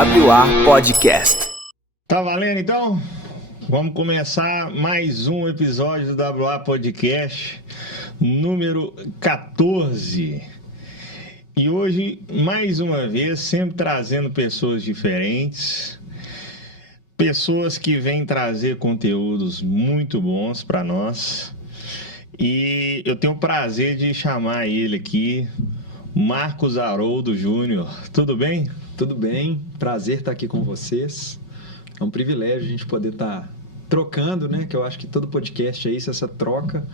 WA Podcast. Tá valendo então? Vamos começar mais um episódio do WA Podcast, número 14. E hoje, mais uma vez, sempre trazendo pessoas diferentes, pessoas que vêm trazer conteúdos muito bons para nós. E eu tenho o prazer de chamar ele aqui, Marcos Haroldo Júnior. Tudo bem? Tudo bem, prazer estar aqui com vocês. É um privilégio a gente poder estar trocando, né? Que eu acho que todo podcast é isso, essa troca,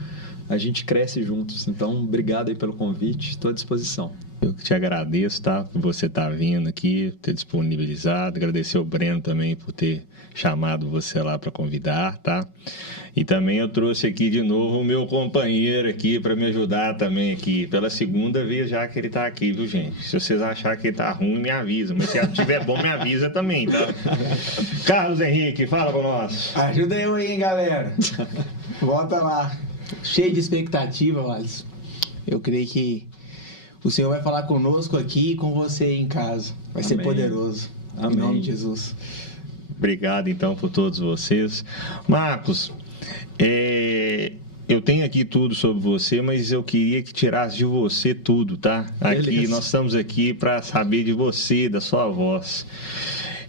a gente cresce juntos. Então, obrigado aí pelo convite, estou à disposição. Eu que te agradeço, tá? Por você estar vindo aqui, ter disponibilizado. Agradecer ao Breno também por ter chamado você lá para convidar, tá? E também eu trouxe aqui de novo o meu companheiro aqui para me ajudar também aqui. Pela segunda vez já que ele tá aqui, viu, gente? Se vocês acharem que ele tá ruim, me avisa. Mas se estiver bom, me avisa também, tá? Carlos Henrique, fala com nós. Ajuda eu aí, hein, galera. Volta lá. Cheio de expectativa, Wallace. Eu creio que o Senhor vai falar conosco aqui e com você aí em casa. Vai ser poderoso. Amém. Em nome de Jesus. Obrigado, então, por todos vocês. Marcos, eu tenho aqui tudo sobre você, mas eu queria que tirasse de você tudo, tá? Beleza. Aqui, nós estamos aqui para saber de você, da sua voz.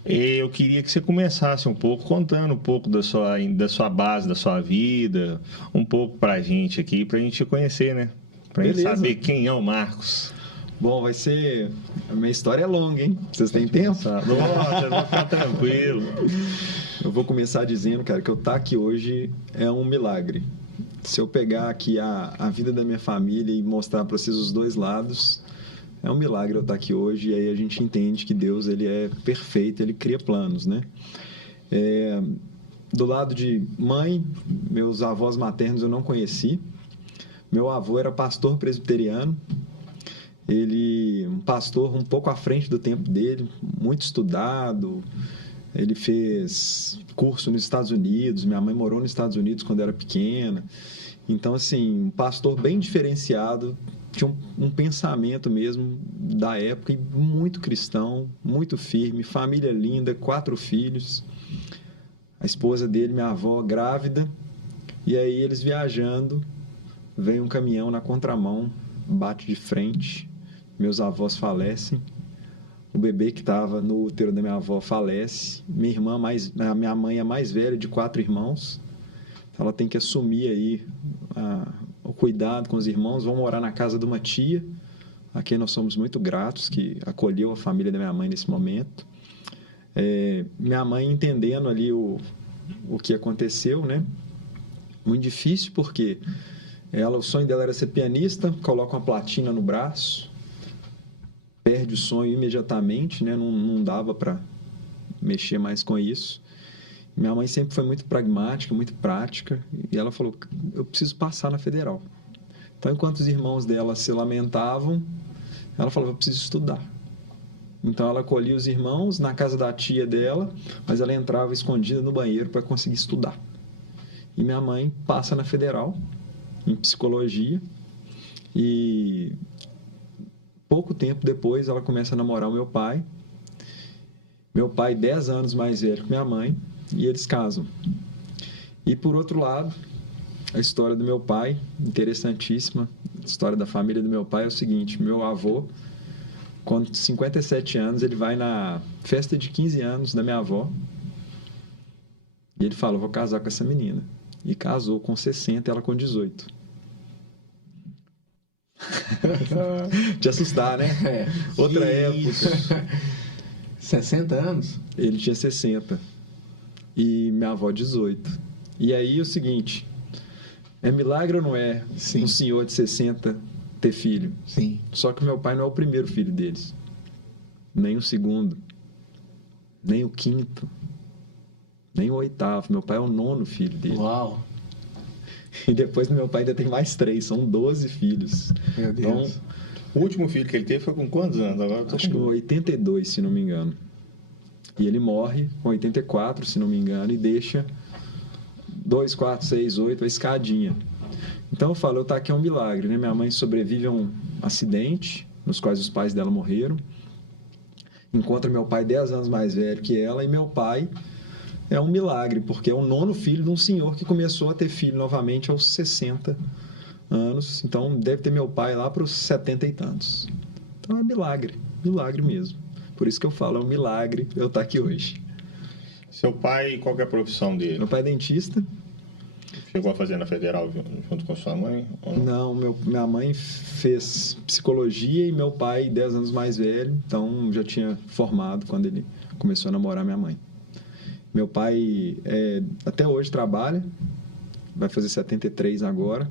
Eu queria que você começasse um pouco, contando um pouco da sua base, da sua vida, um pouco para a gente aqui, para a gente te conhecer, né? Para a gente saber quem é o Marcos. Bom, vai ser... A minha história é longa, hein? Vocês têm tempo? Nossa, vou ficar tranquilo. Eu vou começar dizendo, cara, que eu estar aqui hoje é um milagre. Se eu pegar aqui a vida da minha família e mostrar para vocês os dois lados, é um milagre eu estar aqui hoje. E aí a gente entende que Deus, ele é perfeito, ele cria planos, né? Do lado de mãe, meus avós maternos eu não conheci. Meu avô era pastor presbiteriano. Ele, um pastor um pouco à frente do tempo dele, muito estudado. Ele fez curso nos Estados Unidos. Minha mãe morou nos Estados Unidos quando era pequena. Então, assim, um pastor bem diferenciado. Tinha um pensamento mesmo da época, e muito cristão, muito firme, família linda, 4 filhos. A esposa dele, minha avó, grávida. E aí eles viajando, vem um caminhão na contramão, bate de frente. Meus avós falecem. O bebê que estava no útero da minha avó falece. A minha mãe é a mais velha de 4 irmãos. Ela tem que assumir aí o cuidado com os irmãos. Vão morar na casa de uma tia, a quem nós somos muito gratos, que acolheu a família da minha mãe nesse momento. Minha mãe entendendo ali o que aconteceu, né? Muito difícil, porque o sonho dela era ser pianista, coloca uma platina no braço, perde o sonho imediatamente, né? Não dava para mexer mais com isso. Minha mãe sempre foi muito pragmática, muito prática, e ela falou: eu preciso passar na federal. Então, enquanto os irmãos dela se lamentavam, ela falou: eu preciso estudar. Então, ela acolhia os irmãos na casa da tia dela, mas ela entrava escondida no banheiro para conseguir estudar. E minha mãe passa na federal, em psicologia, e pouco tempo depois ela começa a namorar o meu pai. Meu pai 10 anos mais velho que minha mãe, e eles casam. E por outro lado, a história do meu pai, interessantíssima. A história da família do meu pai é o seguinte: meu avô, com 57 anos, ele vai na festa de 15 anos da minha avó, e ele fala: eu vou casar com essa menina. E casou com 60 e ela com 18. Te assustar, né? Outra época. 60 anos? Ele tinha 60 e minha avó 18. E aí é o seguinte: é milagre ou não é? Sim. Um senhor de 60 ter filho? Sim. Só que meu pai não é o primeiro filho deles, nem o segundo, nem o quinto, nem o 8º. Meu pai é o 9º filho dele. Uau! E depois do meu pai ainda tem mais 3, são 12 filhos. Meu Deus. Então, O último filho que ele teve foi com quantos anos? Agora acho que 82, se não me engano. E ele morre com 84, se não me engano, e deixa 2, 4, 6, 8, a escadinha. Então eu falo, tá aqui é um milagre, né? Minha mãe sobrevive a um acidente, nos quais os pais dela morreram. encontra meu pai 10 anos mais velho que ela, e meu pai é um milagre, porque é o 9º filho de um senhor que começou a ter filho novamente aos 60 anos. Então, deve ter meu pai lá para os 70 e tantos. Então, é milagre mesmo. Por isso que eu falo, é um milagre eu estar aqui hoje. Seu pai, qual que é a profissão dele? Meu pai é dentista. Chegou a fazer na Federal junto com sua mãe? Ou não? Não, minha mãe fez psicologia e meu pai 10 anos mais velho, então já tinha formado quando ele começou a namorar minha mãe. Meu pai até hoje trabalha, vai fazer 73 agora,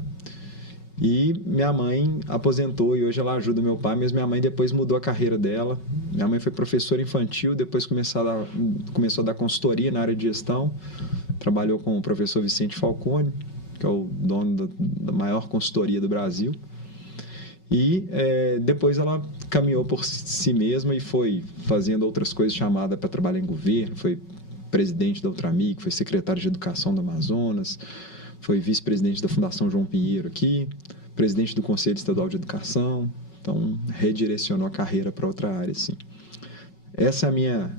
e minha mãe aposentou e hoje ela ajuda meu pai, mas minha mãe depois mudou a carreira dela. Minha mãe foi professora infantil, depois começou a dar consultoria na área de gestão. Trabalhou com o professor Vicente Falcone, que é o dono da maior consultoria do Brasil. E depois ela caminhou por si mesma e foi fazendo outras coisas, chamada para trabalhar em governo. Foi presidente da Ultramig, foi secretário de Educação do Amazonas, foi vice-presidente da Fundação João Pinheiro aqui, presidente do Conselho Estadual de Educação. Então, redirecionou a carreira para outra área, assim. Essa é a minha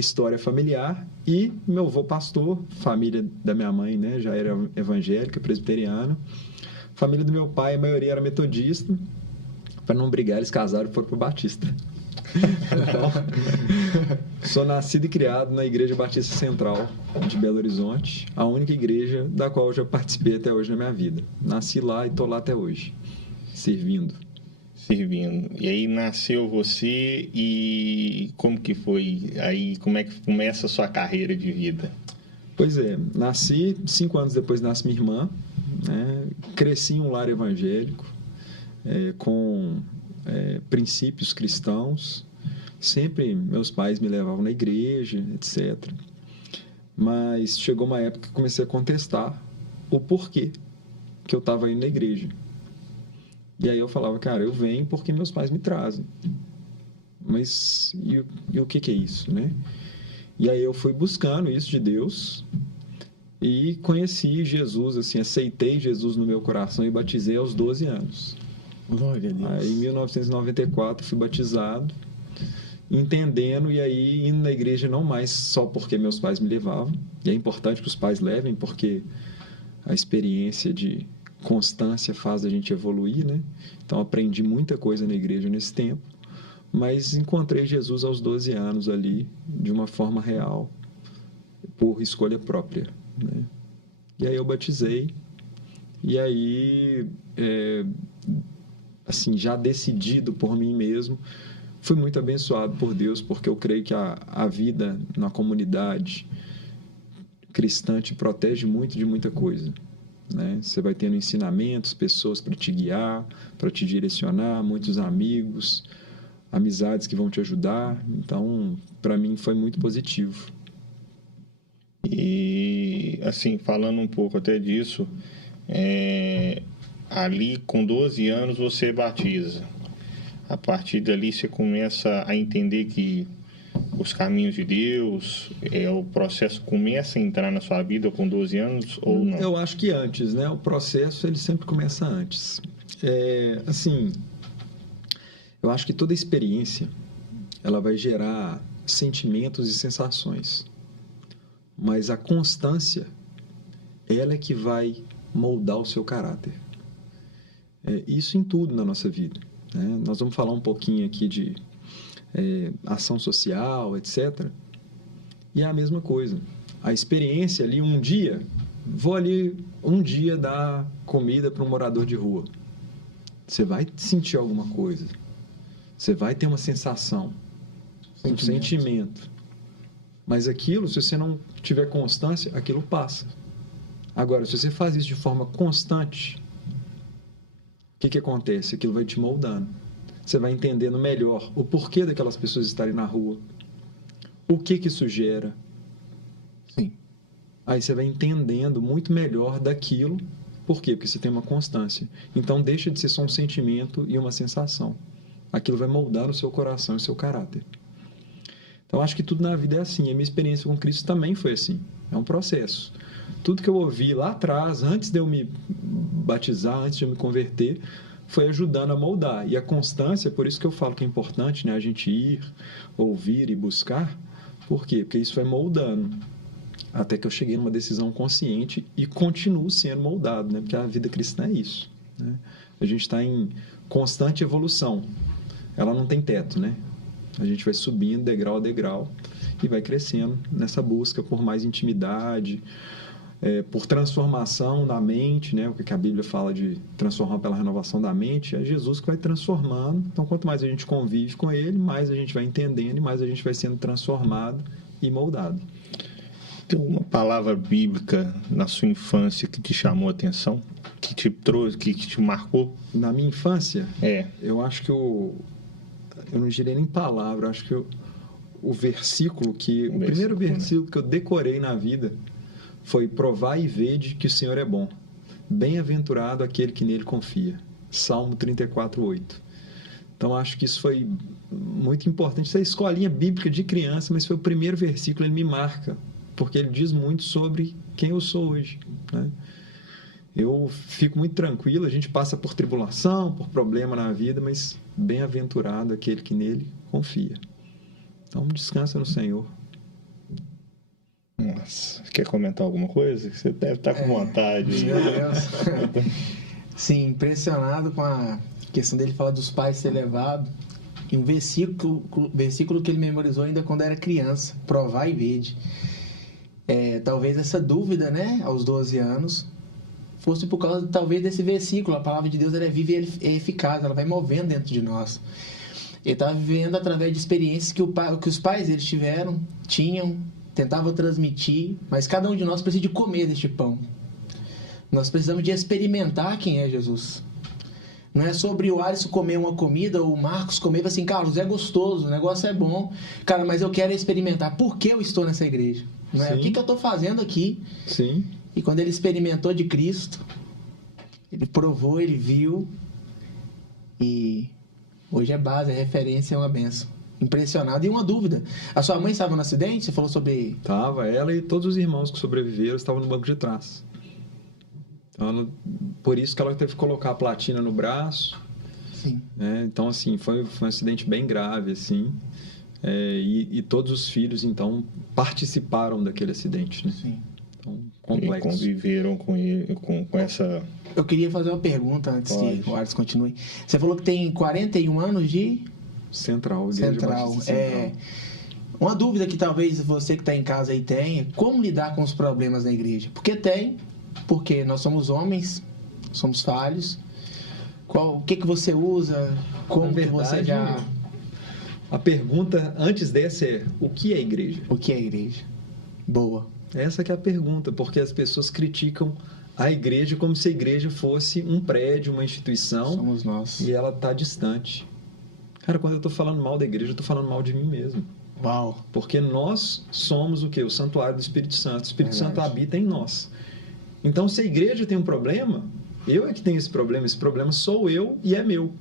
história familiar. E meu avô pastor, família da minha mãe, né, já era evangélica, presbiteriana. Família do meu pai, a maioria era metodista. Para não brigar, eles casaram e foram para o Batista. Então, sou nascido e criado na Igreja Batista Central de Belo Horizonte, a única igreja da qual eu já participei até hoje na minha vida. Nasci lá e estou lá até hoje, servindo. E aí nasceu você e como que foi? Aí como é que começa a sua carreira de vida? Pois é, nasci 5 anos depois nasce minha irmã, né? Cresci em um lar evangélico, com princípios cristãos. Sempre meus pais me levavam na igreja, etc. Mas chegou uma época que comecei a contestar o porquê que eu estava indo na igreja. E aí eu falava, cara, eu venho porque meus pais me trazem. Mas e o que é isso, né? E aí eu fui buscando isso de Deus e conheci Jesus, assim, aceitei Jesus no meu coração e batizei aos 12 anos. Glória a Deus. Aí em 1994 fui batizado, entendendo e aí indo na igreja não mais só porque meus pais me levavam. E é importante que os pais levem porque a experiência de constância faz a gente evoluir, né? Então aprendi muita coisa na igreja nesse tempo, mas encontrei Jesus aos 12 anos ali de uma forma real, por escolha própria, né? E aí eu batizei e aí assim, já decidido por mim mesmo, fui muito abençoado por Deus, porque eu creio que a vida na comunidade cristã te protege muito de muita coisa, né? Você vai tendo ensinamentos, pessoas para te guiar, para te direcionar, muitos amigos, amizades que vão te ajudar. Então, para mim foi muito positivo. E assim, falando um pouco até disso, ali com 12 anos você batiza. A partir dali você começa a entender que os caminhos de Deus, o processo começa a entrar na sua vida com 12 anos ou não? Eu acho que antes, né? O processo ele sempre começa antes. Assim, eu acho que toda experiência ela vai gerar sentimentos e sensações, mas a constância ela é que vai moldar o seu caráter. Isso em tudo na nossa vida, né? Nós vamos falar um pouquinho aqui de ação social, etc. E é a mesma coisa. A experiência ali, vou ali um dia dar comida para um morador de rua. Você vai sentir alguma coisa. Você vai ter uma sensação, um sentimento. Mas aquilo, se você não tiver constância, aquilo passa. Agora, se você faz isso de forma constante, o que acontece? Aquilo vai te moldando. Você vai entendendo melhor o porquê daquelas pessoas estarem na rua. O que isso gera. Sim. Aí você vai entendendo muito melhor daquilo. Por quê? Porque você tem uma constância. Então, deixa de ser só um sentimento e uma sensação. Aquilo vai moldar o seu coração e o seu caráter. Então, acho que tudo na vida é assim. A minha experiência com Cristo também foi assim. É um processo. Tudo que eu ouvi lá atrás, antes de eu me batizar, antes de eu me converter, foi ajudando a moldar. E a constância, por isso que eu falo que é importante, né, a gente ir, ouvir e buscar. Por quê? Porque isso vai moldando. Até que eu cheguei numa decisão consciente e continuo sendo moldado, né? Porque a vida cristã é isso, né? A gente está em constante evolução. Ela não tem teto, né? A gente vai subindo degrau a degrau e vai crescendo nessa busca por mais intimidade, por transformação da mente, né? O que a Bíblia fala de transformar pela renovação da mente, é Jesus que vai transformando. Então, quanto mais a gente convive com Ele, mais a gente vai entendendo e mais a gente vai sendo transformado e moldado. Tem uma palavra bíblica na sua infância que te chamou a atenção? Que te trouxe, que te marcou? Na minha infância, eu acho que eu não direi nem palavra, eu acho que o primeiro versículo que eu decorei na vida foi: provai e vede que o Senhor é bom. Bem-aventurado aquele que nele confia. Salmo 34:8. Então, acho que isso foi muito importante. Isso é a escolinha bíblica de criança, mas foi o primeiro versículo, ele me marca, porque ele diz muito sobre quem eu sou hoje, né? Eu fico muito tranquilo, a gente passa por tribulação, por problema na vida, mas bem-aventurado aquele que nele confia. Então, descansa no Senhor. Nossa, quer comentar alguma coisa? Você deve estar com vontade. Meu Deus. Sim, impressionado com a questão dele falar dos pais ser levado. E um versículo que ele memorizou ainda quando era criança: provar e vede. Talvez essa dúvida, né, aos 12 anos, fosse por causa, talvez, desse versículo. A palavra de Deus, ela é viva e é eficaz, ela vai movendo dentro de nós. Ele estava vivendo através de experiências que os pais deles tinham, tentavam transmitir, mas cada um de nós precisa de comer deste pão. Nós precisamos de experimentar quem é Jesus. Não é sobre o Alisson comer uma comida ou o Marcos comer e falar assim: Carlos, é gostoso, o negócio é bom, cara, mas eu quero experimentar. Por que eu estou nessa igreja? Não é? O que eu estou fazendo aqui? Sim. E quando ele experimentou de Cristo, ele provou, ele viu, e hoje é base, é referência, é uma bênção. Impressionado. E uma dúvida: a sua mãe estava no acidente? Você falou sobre... Estava, ela e todos os irmãos que sobreviveram estavam no banco de trás. Então, por isso que ela teve que colocar a platina no braço. Sim. Então, assim, foi um acidente bem grave, assim. E todos os filhos, então, participaram daquele acidente, né? Sim. Então, complexo. E conviveram com ele, com essa... Eu queria fazer uma pergunta antes Pode. que o Alisson continue. Você falou que tem 41 anos de... Central, Igreja Batista Central. Uma dúvida que talvez você que está em casa aí tenha: como lidar com os problemas na igreja? Porque nós somos homens, somos falhos. O que você usa? Como Na verdade, que você já... A pergunta antes dessa é: o que é igreja? O que é igreja? Boa. Essa que é a pergunta, porque as pessoas criticam a igreja como se a igreja fosse um prédio, uma instituição. Somos nós. E ela está distante. Cara, quando eu estou falando mal da igreja, eu estou falando mal de mim mesmo. Uau. Porque nós somos o quê? O santuário do Espírito Santo. O Espírito Verdade. Santo habita em nós. Então, se a igreja tem um problema, eu é que tenho esse problema. Esse problema sou eu e é meu.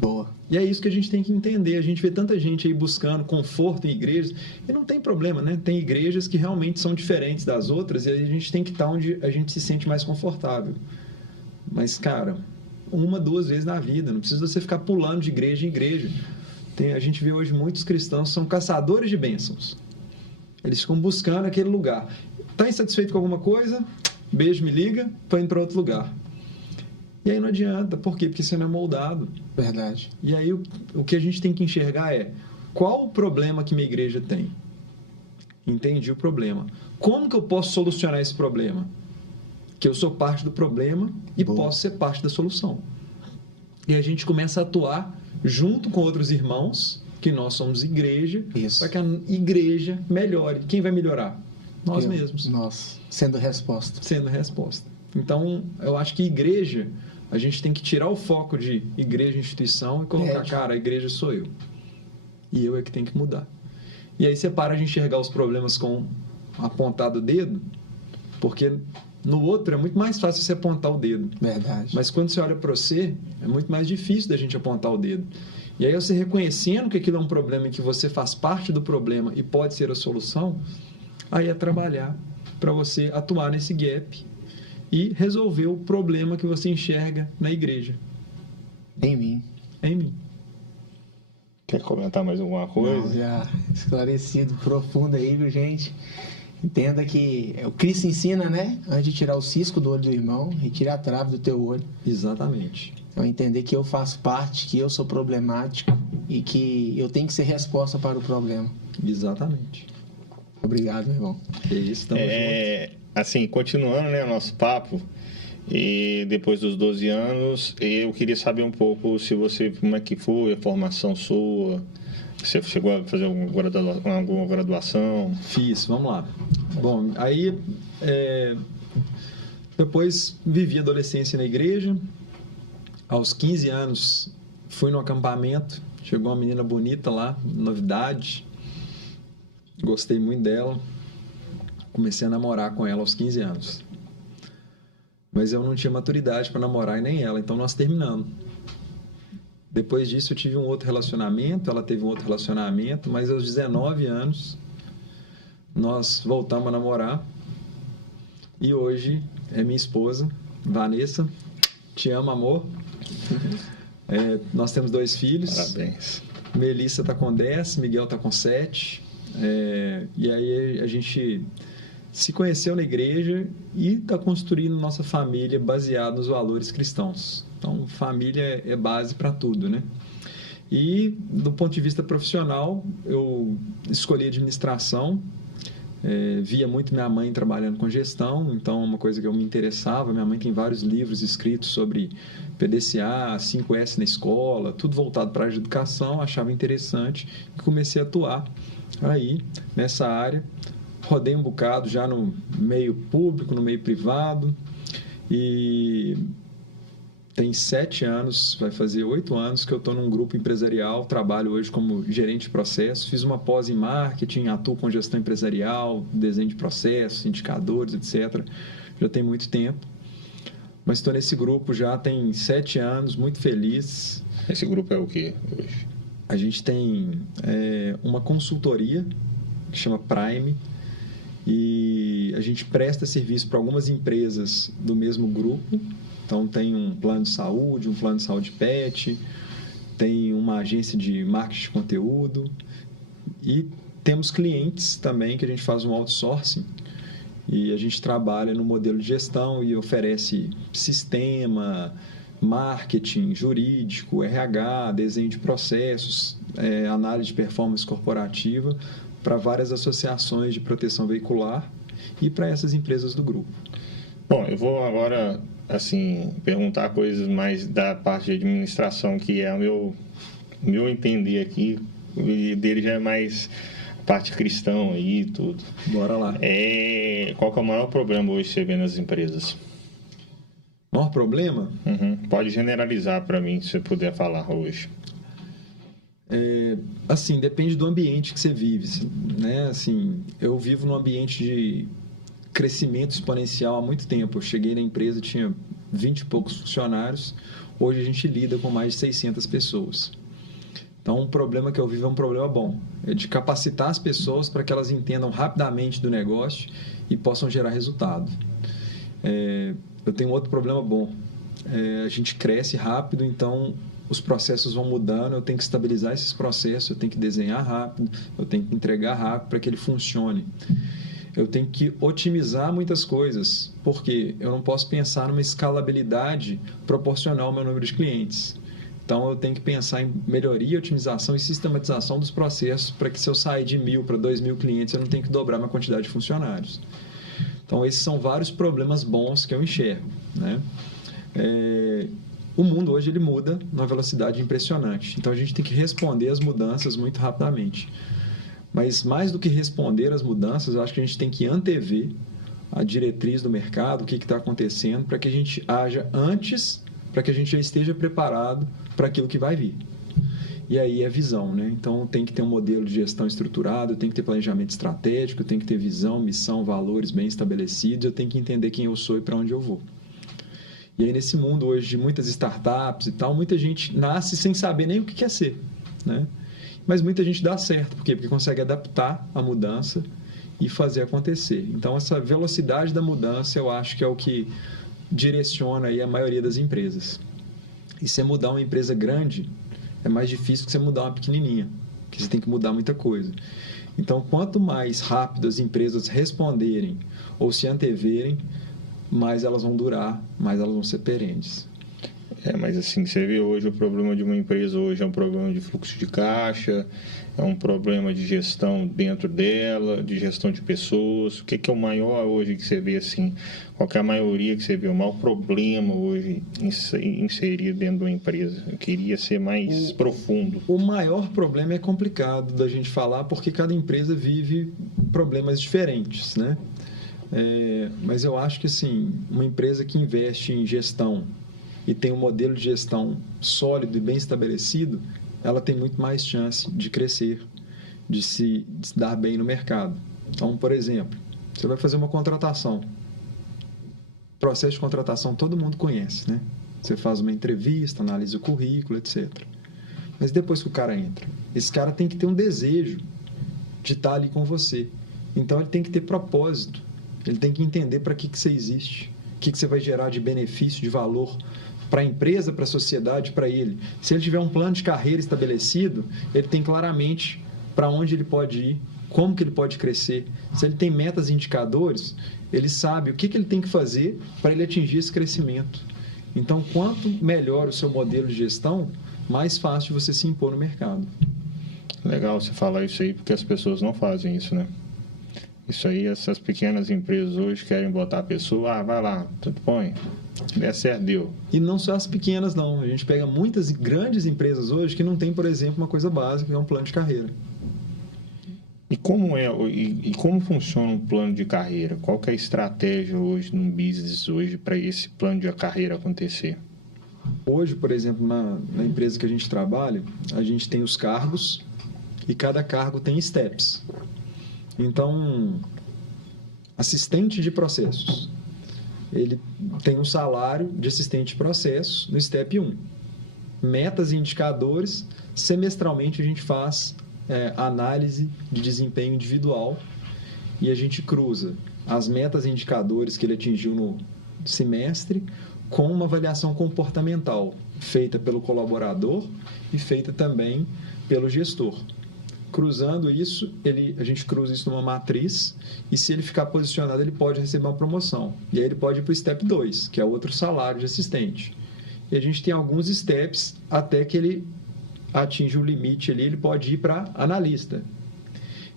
Boa. E é isso que a gente tem que entender. A gente vê tanta gente aí buscando conforto em igrejas, e não tem problema, né? Tem igrejas que realmente são diferentes das outras, e aí a gente tem que estar onde a gente se sente mais confortável. Mas, cara, 1, 2 vezes na vida, não precisa você ficar pulando de igreja em igreja. A gente vê hoje muitos cristãos são caçadores de bênçãos. Eles ficam buscando aquele lugar. Está insatisfeito com alguma coisa? Beijo, me liga, tô indo para outro lugar. E aí não adianta. Por quê? Porque você não é moldado. Verdade. E aí o que a gente tem que enxergar é: qual o problema que minha igreja tem? Entendi o problema. Como que eu posso solucionar esse problema? Que eu sou parte do problema e posso ser parte da solução. E a gente começa a atuar junto com outros irmãos, que nós somos igreja, para que a igreja melhore. Quem vai melhorar? Nós mesmos. Nós, sendo resposta. Sendo resposta. Então, eu acho que igreja, a gente tem que tirar o foco de igreja, instituição, e colocar, cara, a igreja sou eu. E eu é que tenho que mudar. E aí você para de enxergar os problemas com apontado o dedo, porque no outro é muito mais fácil você apontar o dedo. Verdade. Mas quando você olha para você, é muito mais difícil da gente apontar o dedo. E aí você reconhecendo que aquilo é um problema e que você faz parte do problema e pode ser a solução, aí é trabalhar para você atuar nesse gap e resolver o problema que você enxerga na igreja. Em mim. Em mim. Quer comentar mais alguma Não, coisa? já esclarecido, profundo aí, viu, gente? Entenda que o Cristo ensina, né? Antes de tirar o cisco do olho do irmão, retire a trave do teu olho. Exatamente. Então, entender que eu faço parte, que eu sou problemático e que eu tenho que ser resposta para o problema. Exatamente. Obrigado, meu irmão. É isso, tamo junto. Assim, continuando, né, o nosso papo, e depois dos 12 anos, eu queria saber um pouco se você, como é que foi a formação sua, você chegou a fazer alguma graduação? Fiz, vamos lá. Bom, aí depois vivi a adolescência na igreja. Aos 15 anos fui no acampamento, chegou uma menina bonita lá, novidade. Gostei muito dela. Comecei a namorar com ela aos 15 anos. Mas eu não tinha maturidade para namorar e nem ela, então nós terminamos. Depois disso eu tive um outro relacionamento, ela teve um outro relacionamento, mas aos 19 anos nós voltamos a namorar. E hoje é minha esposa, Vanessa. Te amo, amor. Nós temos 2 filhos. Parabéns. Melissa está com 10, Miguel está com 7. E aí a gente se conheceu na igreja e está construindo nossa família baseada nos valores cristãos. Então, família é base para tudo, né? E, do ponto de vista profissional, eu escolhi administração. Via muito minha mãe trabalhando com gestão, então uma coisa que eu me interessava. Minha mãe tem vários livros escritos sobre PDCA, 5S na escola, tudo voltado para a área de educação, achava interessante e comecei a atuar aí nessa área. Rodei um bocado já no meio público, no meio privado, e tem 7 anos, vai fazer 8 anos que eu estou num grupo empresarial, trabalho hoje como gerente de processo, fiz uma pós em marketing, atuo com gestão empresarial, desenho de processos, indicadores, etc. Já tem muito tempo, mas estou nesse grupo já tem 7 anos, muito feliz. Esse grupo é o que hoje? A gente tem uma consultoria que chama Prime, e a gente presta serviço para algumas empresas do mesmo grupo. Então, tem um plano de saúde PET, tem uma agência de marketing de conteúdo e temos clientes também que a gente faz um outsourcing e a gente trabalha no modelo de gestão e oferece sistema, marketing, jurídico, RH, desenho de processos, análise de performance corporativa para várias associações de proteção veicular e para essas empresas do grupo. Bom, eu vou agora assim perguntar coisas mais da parte de administração, que é o meu entender aqui, e dele já é mais a parte cristão aí e tudo. Bora lá. Qual que é o maior problema hoje que você vê nas empresas? Maior problema? Pode generalizar para mim, se você puder falar hoje. Assim, depende do ambiente que você vive, né? Assim, eu vivo num ambiente de crescimento exponencial há muito tempo. Eu cheguei na empresa, tinha 20 e poucos funcionários. Hoje a gente lida com mais de 600 pessoas. Então, um problema que eu vivo é um problema bom. É de capacitar as pessoas para que elas entendam rapidamente do negócio e possam gerar resultado. Eu tenho outro problema bom. A gente cresce rápido, então os processos vão mudando, eu tenho que estabilizar esses processos, eu tenho que desenhar rápido, eu tenho que entregar rápido para que ele funcione. Eu tenho que otimizar muitas coisas, porque eu não posso pensar numa escalabilidade proporcional ao meu número de clientes. Então, eu tenho que pensar em melhoria, otimização e sistematização dos processos para que, se eu sair de 1.000 para 2.000 clientes, eu não tenho que dobrar minha quantidade de funcionários. Então, esses são vários problemas bons que eu enxergo, né? O mundo hoje ele muda numa velocidade impressionante. Então, a gente tem que responder às mudanças muito rapidamente. Mas, mais do que responder às mudanças, eu acho que a gente tem que antever a diretriz do mercado, o que está acontecendo, para que a gente haja antes, para que a gente já esteja preparado para aquilo que vai vir. E aí é visão, né? Então, tem que ter um modelo de gestão estruturado, tem que ter planejamento estratégico, tem que ter visão, missão, valores bem estabelecidos, eu tenho que entender quem eu sou e para onde eu vou. E aí, nesse mundo hoje de muitas startups e tal, muita gente nasce sem saber nem o que quer ser, né? Mas muita gente dá certo. Por quê? Porque consegue adaptar a mudança e fazer acontecer. Então, essa velocidade da mudança, eu acho que é o que direciona aí a maioria das empresas. E você mudar uma empresa grande é mais difícil que você mudar uma pequenininha, que você tem que mudar muita coisa. Então, quanto mais rápido as empresas responderem ou se anteverem, mais elas vão durar, mais elas vão ser perenes. Mas assim, você vê hoje o problema de uma empresa hoje é um problema de fluxo de caixa, é um problema de gestão dentro dela, de gestão de pessoas. O que é o maior hoje que você vê assim? Qual que é a maioria que você vê? O maior problema hoje inserido dentro de uma empresa? Eu queria ser mais profundo. O maior problema é complicado da gente falar porque cada empresa vive problemas diferentes, né? Mas eu acho que assim, uma empresa que investe em gestão e tem um modelo de gestão sólido e bem estabelecido, ela tem muito mais chance de crescer, de se dar bem no mercado. Então, por exemplo, você vai fazer uma contratação. Processo de contratação todo mundo conhece, né? Você faz uma entrevista, analisa o currículo, etc. Mas depois que o cara entra, esse cara tem que ter um desejo de estar ali com você. Então, ele tem que ter propósito. Ele tem que entender para que você existe, o que você vai gerar de benefício, de valor para a empresa, para a sociedade, para ele. Se ele tiver um plano de carreira estabelecido, ele tem claramente para onde ele pode ir, como que ele pode crescer. Se ele tem metas e indicadores, ele sabe o que ele tem que fazer para ele atingir esse crescimento. Então, quanto melhor o seu modelo de gestão, mais fácil você se impor no mercado. Legal você falar isso aí, porque as pessoas não fazem isso, né? Isso aí, essas pequenas empresas hoje querem botar a pessoa, vai lá, tudo põe, der certo, deu. E não só as pequenas, não. A gente pega muitas grandes empresas hoje que não tem, por exemplo, uma coisa básica, que é um plano de carreira. E como funciona um plano de carreira? Qual que é a estratégia hoje num business hoje para esse plano de carreira acontecer? Hoje, por exemplo, na empresa que a gente trabalha, a gente tem os cargos e cada cargo tem steps. Então, assistente de processos, ele tem um salário de assistente de processos no step 1. Metas e indicadores, semestralmente a gente faz análise de desempenho individual e a gente cruza as metas e indicadores que ele atingiu no semestre com uma avaliação comportamental feita pelo colaborador e feita também pelo gestor. Cruzando isso, a gente cruza isso numa matriz e se ele ficar posicionado, ele pode receber uma promoção. E aí ele pode ir para o step 2, que é outro salário de assistente. E a gente tem alguns steps até que ele atinge o limite ali, ele pode ir para analista.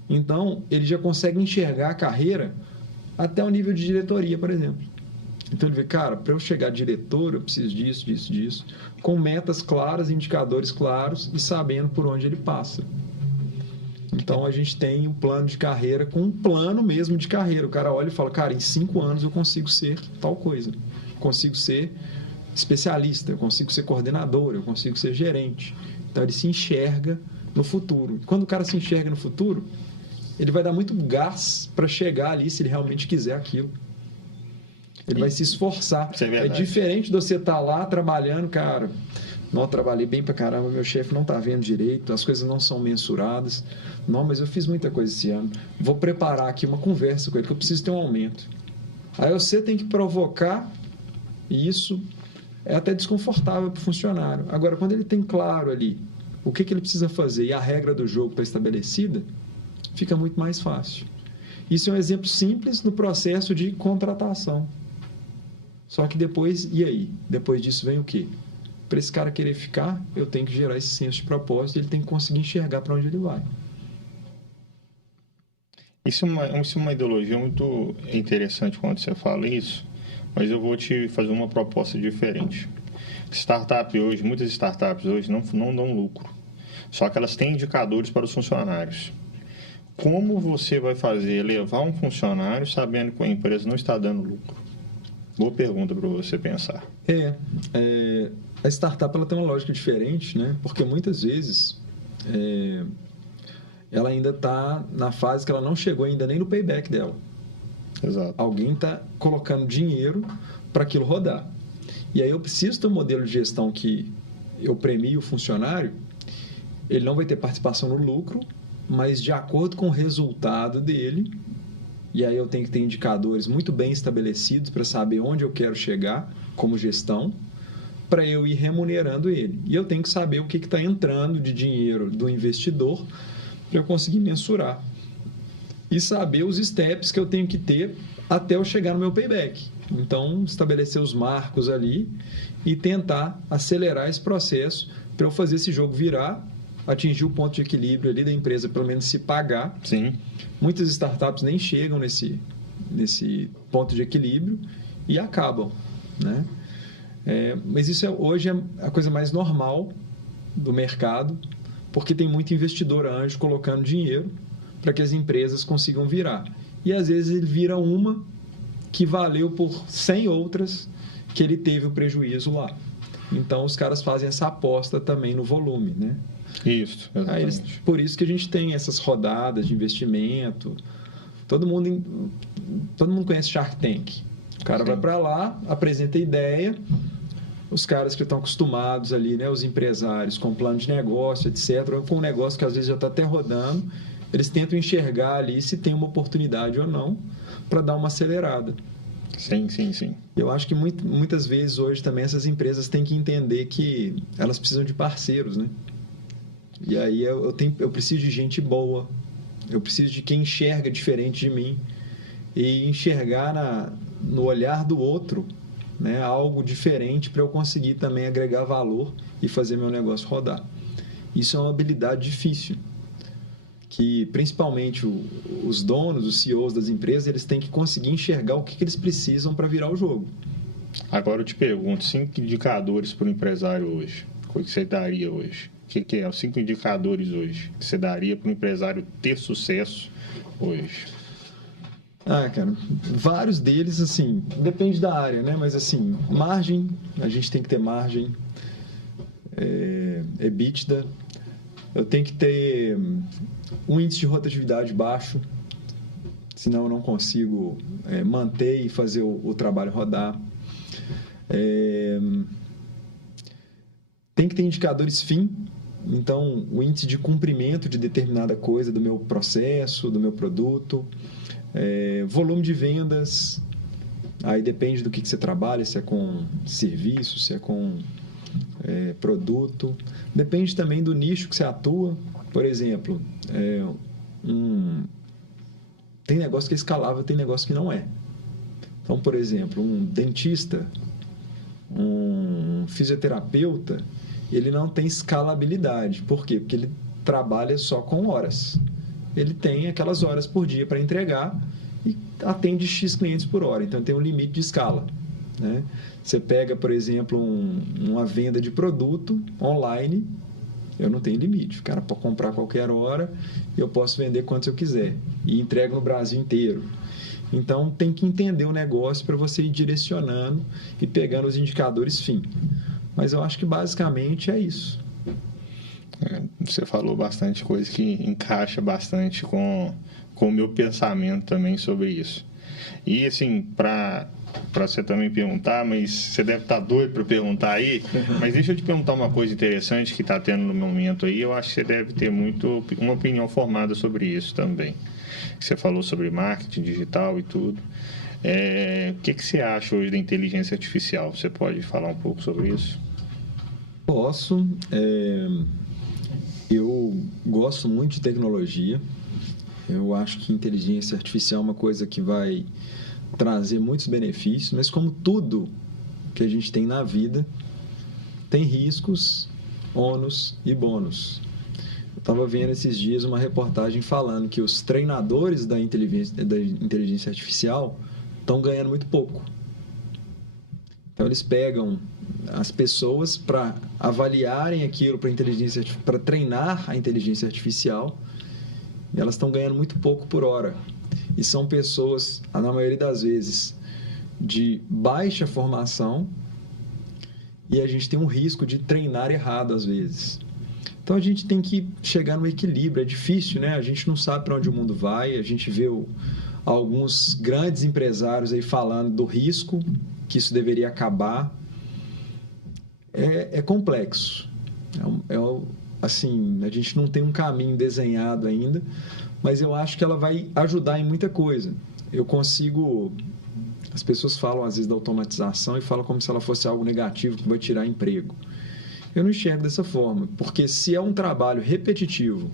Então, ele já consegue enxergar a carreira até o nível de diretoria, por exemplo. Então, ele vê, cara, para eu chegar a diretor, eu preciso disso, disso, disso, com metas claras, indicadores claros e sabendo por onde ele passa. Então, a gente tem um plano de carreira com um plano mesmo de carreira. O cara olha e fala, cara, em 5 anos eu consigo ser tal coisa. Eu consigo ser especialista, eu consigo ser coordenador, eu consigo ser gerente. Então, ele se enxerga no futuro. Quando o cara se enxerga no futuro, ele vai dar muito gás para chegar ali, se ele realmente quiser aquilo. Ele vai se esforçar. É diferente de você estar lá trabalhando, cara... Não, trabalhei bem pra caramba, meu chefe não tá vendo direito, as coisas não são mensuradas. Não, mas eu fiz muita coisa esse ano. Vou preparar aqui uma conversa com ele, que eu preciso ter um aumento. Aí você tem que provocar, e isso é até desconfortável para o funcionário. Agora, quando ele tem claro ali o que ele precisa fazer e a regra do jogo está estabelecida, fica muito mais fácil. Isso é um exemplo simples no processo de contratação. Só que depois, e aí? Depois disso vem o quê? Para esse cara querer ficar, eu tenho que gerar esse senso de propósito e ele tem que conseguir enxergar para onde ele vai. Isso é uma ideologia muito interessante quando você fala isso, mas eu vou te fazer uma proposta diferente. Muitas startups hoje não dão lucro, só que elas têm indicadores para os funcionários. Como você vai fazer levar um funcionário sabendo que a empresa não está dando lucro? Boa pergunta para você pensar. A startup ela tem uma lógica diferente, né? Porque muitas vezes ela ainda está na fase que ela não chegou ainda nem no payback dela. Exato. Alguém está colocando dinheiro para aquilo rodar. E aí eu preciso ter um modelo de gestão que eu premio o funcionário, ele não vai ter participação no lucro, mas de acordo com o resultado dele, e aí eu tenho que ter indicadores muito bem estabelecidos para saber onde eu quero chegar como gestão, para eu ir remunerando ele. E eu tenho que saber o que está entrando de dinheiro do investidor para eu conseguir mensurar. E saber os steps que eu tenho que ter até eu chegar no meu payback. Então, estabelecer os marcos ali e tentar acelerar esse processo para eu fazer esse jogo virar, atingir o ponto de equilíbrio ali da empresa, pelo menos se pagar. Sim. Muitas startups nem chegam nesse ponto de equilíbrio e acabam, né? Mas isso hoje é a coisa mais normal do mercado, porque tem muito investidor anjo colocando dinheiro para que as empresas consigam virar. E às vezes ele vira uma que valeu por 100 outras que ele teve o prejuízo lá. Então os caras fazem essa aposta também no volume, né? Isso, exatamente. Por isso que a gente tem essas rodadas de investimento. Todo mundo conhece Shark Tank. O cara vai para lá, apresenta a ideia, os caras que estão acostumados ali, né, os empresários com plano de negócio, etc., com um negócio que às vezes já está até rodando, eles tentam enxergar ali se tem uma oportunidade ou não para dar uma acelerada. Sim, sim, sim. Eu acho que muitas vezes hoje também essas empresas têm que entender que elas precisam de parceiros, né? E aí eu preciso de gente boa, eu preciso de quem enxerga diferente de mim e enxergar no olhar do outro, né, algo diferente para eu conseguir também agregar valor e fazer meu negócio rodar. Isso é uma habilidade difícil, que principalmente os donos, os CEOs das empresas, eles têm que conseguir enxergar o que eles precisam para virar o jogo. Agora eu te pergunto, 5 indicadores para o empresário hoje. O que você daria hoje? O que é os 5 indicadores hoje que você daria para o empresário ter sucesso hoje? Cara, vários deles, assim, depende da área, né? Mas, assim, margem, a gente tem que ter margem, EBITDA, eu tenho que ter um índice de rotatividade baixo, senão eu não consigo manter e fazer o trabalho rodar. Tem que ter indicadores fim, então o índice de cumprimento de determinada coisa do meu processo, do meu produto, volume de vendas, aí depende do que você trabalha, se é com serviço, se é com produto, depende também do nicho que você atua. Por exemplo, tem negócio que é escalável, tem negócio que não é. Então, por exemplo, um dentista, um fisioterapeuta, ele não tem escalabilidade. Por quê? Porque ele trabalha só com horas. Ele tem aquelas horas por dia para entregar e atende X clientes por hora. Então, tem um limite de escala, né? Você pega, por exemplo, uma venda de produto online, eu não tenho limite. O cara pode comprar a qualquer hora, eu posso vender quantos eu quiser e entrego no Brasil inteiro. Então, tem que entender o negócio para você ir direcionando e pegando os indicadores fim. Mas eu acho que basicamente é isso. Você falou bastante coisa que encaixa bastante com o meu pensamento também sobre isso. E, assim, para você também perguntar, mas você deve estar doido para perguntar aí, mas deixa eu te perguntar uma coisa interessante que está tendo no momento aí. Eu acho que você deve ter uma opinião formada sobre isso também. Você falou sobre marketing digital e tudo. O que você acha hoje da inteligência artificial? Você pode falar um pouco sobre isso? Posso. Eu gosto muito de tecnologia. Eu acho que inteligência artificial é uma coisa que vai trazer muitos benefícios, mas como tudo que a gente tem na vida, tem riscos, ônus e bônus. Eu estava vendo esses dias uma reportagem falando que os treinadores da inteligência artificial estão ganhando muito pouco. Então, eles pegam as pessoas para avaliarem aquilo para treinar a inteligência artificial, e elas estão ganhando muito pouco por hora. E são pessoas, na maioria das vezes, de baixa formação, e a gente tem um risco de treinar errado às vezes. Então a gente tem que chegar no equilíbrio. É difícil, né? A gente não sabe para onde o mundo vai. A gente vê alguns grandes empresários aí falando do risco, que isso deveria acabar. É complexo. Assim, a gente não tem um caminho desenhado ainda, mas eu acho que ela vai ajudar em muita coisa. Eu consigo As pessoas falam, às vezes, da automatização e falam como se ela fosse algo negativo que vai tirar emprego. Eu não enxergo dessa forma, porque se é um trabalho repetitivo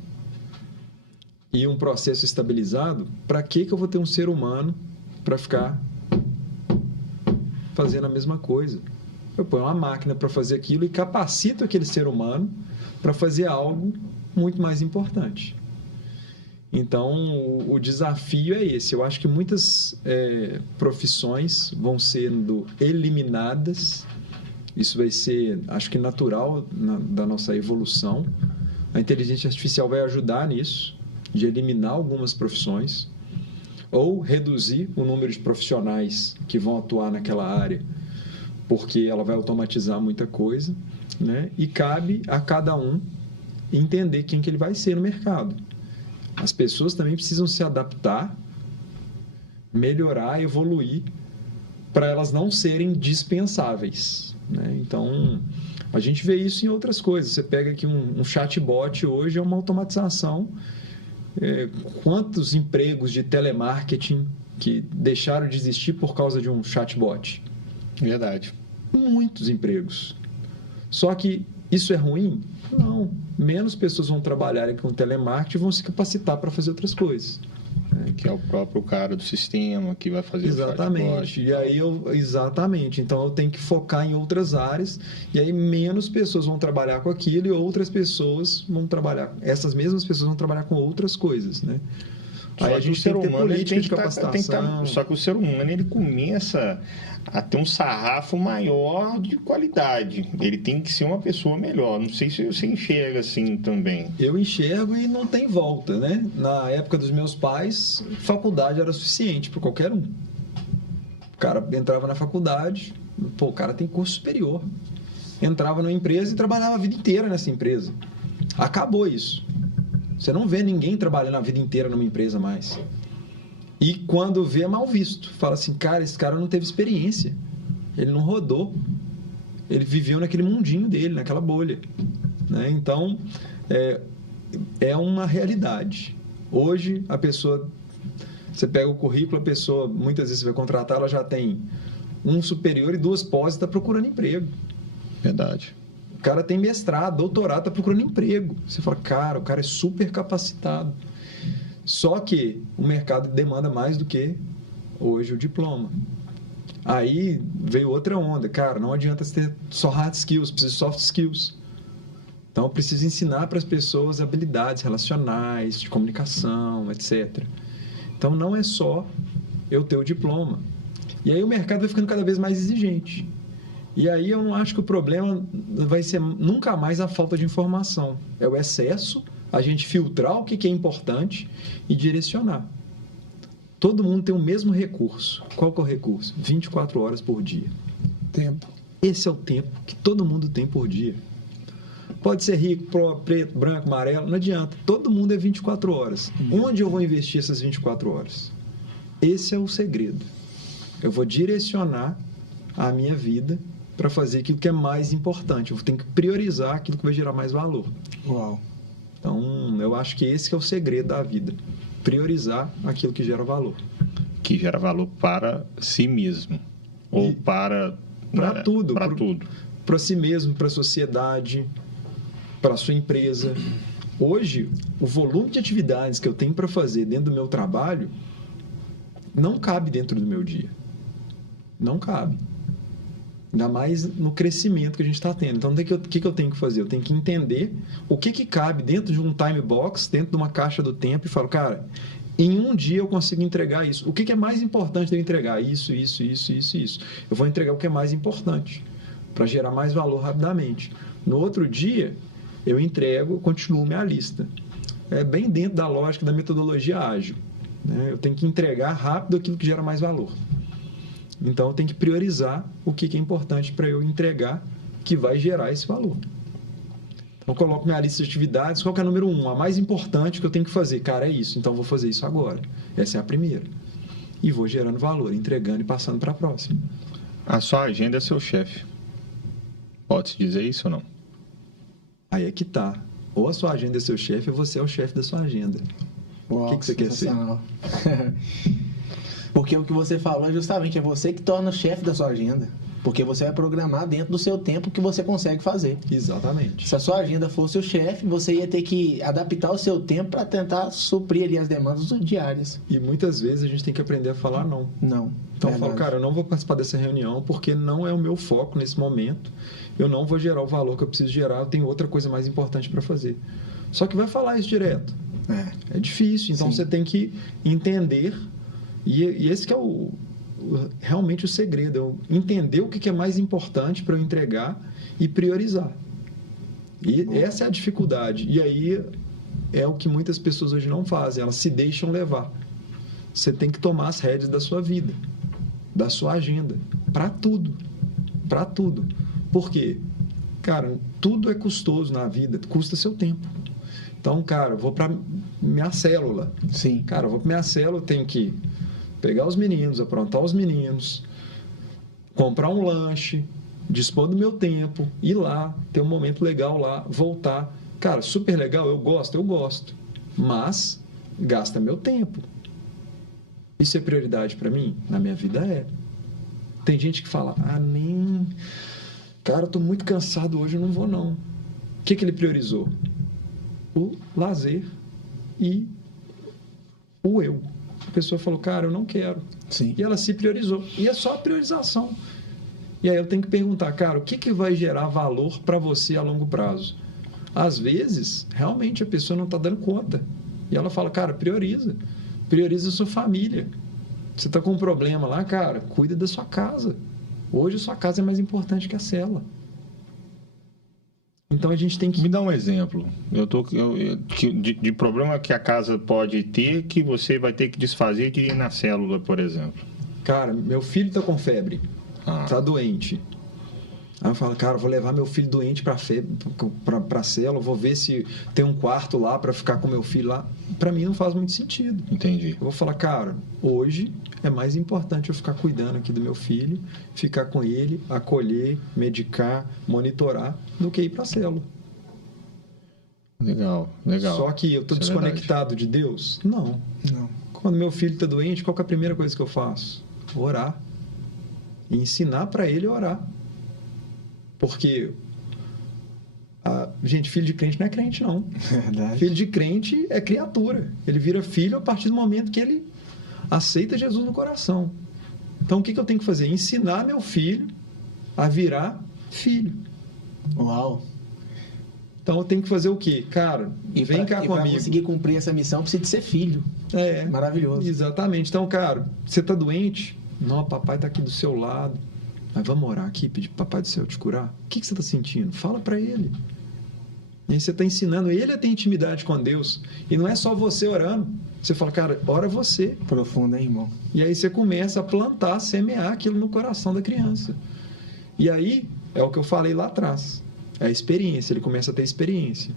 e um processo estabilizado, para que eu vou ter um ser humano para ficar fazendo a mesma coisa? Eu ponho uma máquina para fazer aquilo e capacito aquele ser humano para fazer algo muito mais importante. Então, o desafio é esse. Eu acho que muitas profissões vão sendo eliminadas. Isso vai ser, acho que natural da nossa evolução. A inteligência artificial vai ajudar nisso, de eliminar algumas profissões ou reduzir o número de profissionais que vão atuar naquela área, porque ela vai automatizar muita coisa, né? E cabe a cada um entender quem que ele vai ser no mercado. As pessoas também precisam se adaptar, melhorar, evoluir, para elas não serem dispensáveis, né? Então, a gente vê isso em outras coisas. Você pega aqui um chatbot hoje, é uma automatização. Quantos empregos de telemarketing que deixaram de existir por causa de um chatbot? Verdade. Muitos empregos. Só que isso é ruim? Não. Menos pessoas vão trabalhar com telemarketing e vão se capacitar para fazer outras coisas. Que é o próprio cara do sistema que vai fazer exatamente. o chatbot. Exatamente. Então eu tenho que focar em outras áreas e aí menos pessoas vão trabalhar com aquilo e outras pessoas vão trabalhar. Essas mesmas pessoas vão trabalhar com outras coisas, né? Aí a gente tem que ter política de capacitação. Só que o ser humano ele começa a ter um sarrafo maior de qualidade. Ele tem que ser uma pessoa melhor. Não sei se você enxerga assim também. Eu enxergo e não tem volta, né? Na época dos meus pais, faculdade era suficiente para qualquer um. O cara entrava na faculdade, o cara tem curso superior. Entrava numa empresa e trabalhava a vida inteira nessa empresa. Acabou isso. Você não vê ninguém trabalhando a vida inteira numa empresa mais. E quando vê, é mal visto. Fala assim, cara, esse cara não teve experiência. Ele não rodou. Ele viveu naquele mundinho dele, naquela bolha. Né? Então, é uma realidade. Hoje, a pessoa... Você pega o currículo, a pessoa, muitas vezes você vai contratar, ela já tem um superior e 2 pós e está procurando emprego. Verdade. O cara tem mestrado, doutorado, está procurando emprego. Você fala, cara, o cara é super capacitado. Só que o mercado demanda mais do que hoje o diploma. Aí veio outra onda. Cara, não adianta você ter só hard skills, precisa de soft skills. Então, eu preciso ensinar para as pessoas habilidades relacionais, de comunicação, etc. Então, não é só eu ter o diploma. E aí o mercado vai ficando cada vez mais exigente. E aí eu não acho que o problema vai ser nunca mais a falta de informação. É o excesso, a gente filtrar o que é importante e direcionar. Todo mundo tem o mesmo recurso. Qual que é o recurso? 24 horas por dia. Tempo. Esse é o tempo que todo mundo tem por dia. Pode ser rico, preto, branco, amarelo, não adianta. Todo mundo é 24 horas. Onde eu vou investir essas 24 horas? Esse é o segredo. Eu vou direcionar a minha vida para fazer aquilo que é mais importante. Eu tenho que priorizar aquilo que vai gerar mais valor. Uau. Então, eu acho que esse que é o segredo da vida. Priorizar aquilo que gera valor. Que gera valor para si mesmo. Ou para tudo. Para tudo. Para si mesmo, para a sociedade, para a sua empresa. Hoje, o volume de atividades que eu tenho para fazer dentro do meu trabalho não cabe dentro do meu dia. Não cabe. Ainda mais no crescimento que a gente está tendo. Então, o que eu tenho que fazer? Eu tenho que entender o que cabe dentro de um time box, dentro de uma caixa do tempo, e falo, cara, em um dia eu consigo entregar isso. O que é mais importante de eu entregar? Isso. Eu vou entregar o que é mais importante, para gerar mais valor rapidamente. No outro dia, eu continuo minha lista. É bem dentro da lógica da metodologia ágil. Né? Eu tenho que entregar rápido aquilo que gera mais valor. Então, eu tenho que priorizar o que é importante para eu entregar que vai gerar esse valor. Então, eu coloco minha lista de atividades. Qual que é a número 1? A mais importante que eu tenho que fazer. Cara, é isso. Então, eu vou fazer isso agora. Essa é a primeira. E vou gerando valor, entregando e passando para a próxima. A sua agenda é seu chefe. Pode-se dizer isso ou não? Aí é que tá. Ou a sua agenda é seu chefe ou você é o chefe da sua agenda. Uau, o que você quer ser? Porque Porque o que você falou é justamente, é você que torna o chefe da sua agenda. Porque você vai programar dentro do seu tempo o que você consegue fazer. Exatamente. Se a sua agenda fosse o chefe, você ia ter que adaptar o seu tempo para tentar suprir ali as demandas diárias. E muitas vezes a gente tem que aprender a falar não. Não. Então eu falo, verdade. cara, eu não vou participar dessa reunião porque não é o meu foco nesse momento. Eu não vou gerar o valor que eu preciso gerar, eu tenho outra coisa mais importante para fazer. Só que vai falar isso direto. É difícil, então Sim. você tem que entender, e esse que é realmente o segredo, eu entender o que é mais importante para eu entregar e priorizar. E essa é a dificuldade. E aí é o que muitas pessoas hoje não fazem, elas se deixam levar. Você tem que tomar as rédeas da sua vida, da sua agenda, para tudo. Para tudo. Por quê? Cara, tudo é custoso na vida, custa seu tempo. Então, cara, eu vou para minha célula. Sim. Cara, eu vou para minha célula, eu tenho que pegar os meninos, aprontar os meninos, comprar um lanche, dispor do meu tempo, ir lá, ter um momento legal lá, voltar. Cara, super legal, eu gosto. Mas gasta meu tempo. Isso é prioridade para mim? Na minha vida é. Tem gente que fala, nem... Cara, eu tô muito cansado hoje, eu não vou não. O que ele priorizou? O lazer e o eu. A pessoa falou, cara, eu não quero. Sim. E ela se priorizou. E é só a priorização. E aí eu tenho que perguntar, cara, o que vai gerar valor para você a longo prazo? Às vezes, realmente a pessoa não está dando conta. E ela fala, cara, prioriza. Prioriza a sua família. Você está com um problema lá, cara, cuida da sua casa. Hoje a sua casa é mais importante que a célula. Então a gente tem que... Me dá um exemplo. De problema que a casa pode ter que você vai ter que desfazer de ir na célula, por exemplo. Cara, meu filho está com febre. Está doente. Aí eu falo, cara, vou levar meu filho doente para a célula, vou ver se tem um quarto lá para ficar com meu filho lá. Para mim não faz muito sentido. Entendi. Eu vou falar, cara, hoje é mais importante eu ficar cuidando aqui do meu filho, ficar com ele, acolher, medicar, monitorar, do que ir para a célula. Legal. Só que eu estou desconectado de Deus? Não. Quando meu filho está doente, qual que é a primeira coisa que eu faço? Orar. E ensinar para ele orar. Porque, gente, filho de crente não é crente, não. Verdade. Filho de crente é criatura. Ele vira filho a partir do momento que ele aceita Jesus no coração. Então, o que eu tenho que fazer? Ensinar meu filho a virar filho. Uau. Então, eu tenho que fazer o quê? Cara, vem cá comigo. Para conseguir cumprir essa missão, precisa de ser filho. Maravilhoso. Exatamente. Então, cara, você está doente? Não, papai está aqui do seu lado. Mas vamos orar aqui, pedir para o Papai do Céu te curar? O que você está sentindo? Fala para ele. E aí você está ensinando ele a ter intimidade com Deus. E não é só você orando. Você fala, cara, ora você. Profundo, hein, irmão? E aí você começa a plantar, semear aquilo no coração da criança. E aí, é o que eu falei lá atrás. É a experiência, ele começa a ter experiência.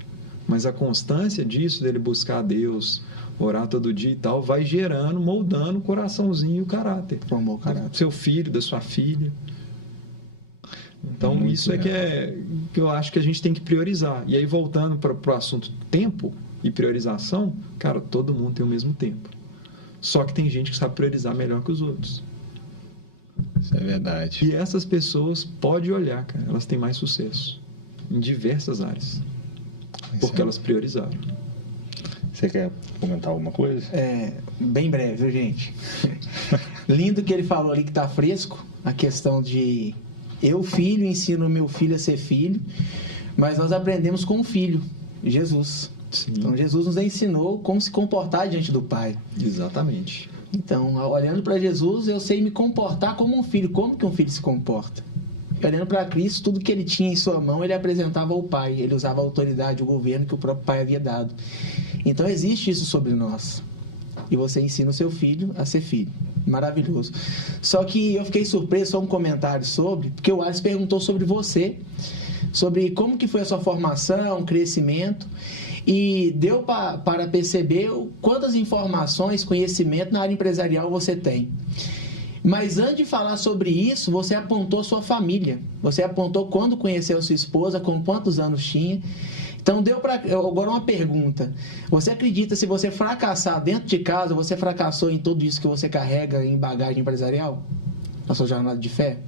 Mas a constância disso, dele buscar a Deus, orar todo dia e tal, vai gerando, moldando o coraçãozinho e o caráter. Formou o caráter. Do seu filho, da sua filha. Então, Muito isso que eu acho que a gente tem que priorizar. E aí, voltando para o assunto tempo e priorização, cara, todo mundo tem o mesmo tempo. Só que tem gente que sabe priorizar melhor que os outros. Isso é verdade. E essas pessoas, pode olhar, cara, elas têm mais sucesso em diversas áreas. Porque elas priorizaram. Você quer comentar alguma coisa? Bem breve, viu, gente? Lindo que ele falou ali que tá fresco, a questão de eu, filho, ensino meu filho a ser filho, mas nós aprendemos com o filho, Jesus. Sim. Então, Jesus nos ensinou como se comportar diante do Pai. Exatamente. Então, olhando para Jesus, eu sei me comportar como um filho. Como que um filho se comporta? Olhando para Cristo, tudo que ele tinha em sua mão, ele apresentava ao Pai. Ele usava a autoridade, o governo que o próprio Pai havia dado. Então, existe isso sobre nós. E você ensina o seu filho a ser filho. Maravilhoso. Só que eu fiquei surpreso, só um comentário sobre, porque o Alisson perguntou sobre você, sobre como que foi a sua formação, crescimento, e deu para perceber quantas informações, conhecimento na área empresarial você tem. Mas antes de falar sobre isso, você apontou sua família. Você apontou quando conheceu sua esposa, com quantos anos tinha. Então, agora uma pergunta. Você acredita, se você fracassar dentro de casa, você fracassou em tudo isso que você carrega em bagagem empresarial? Na sua jornada de fé?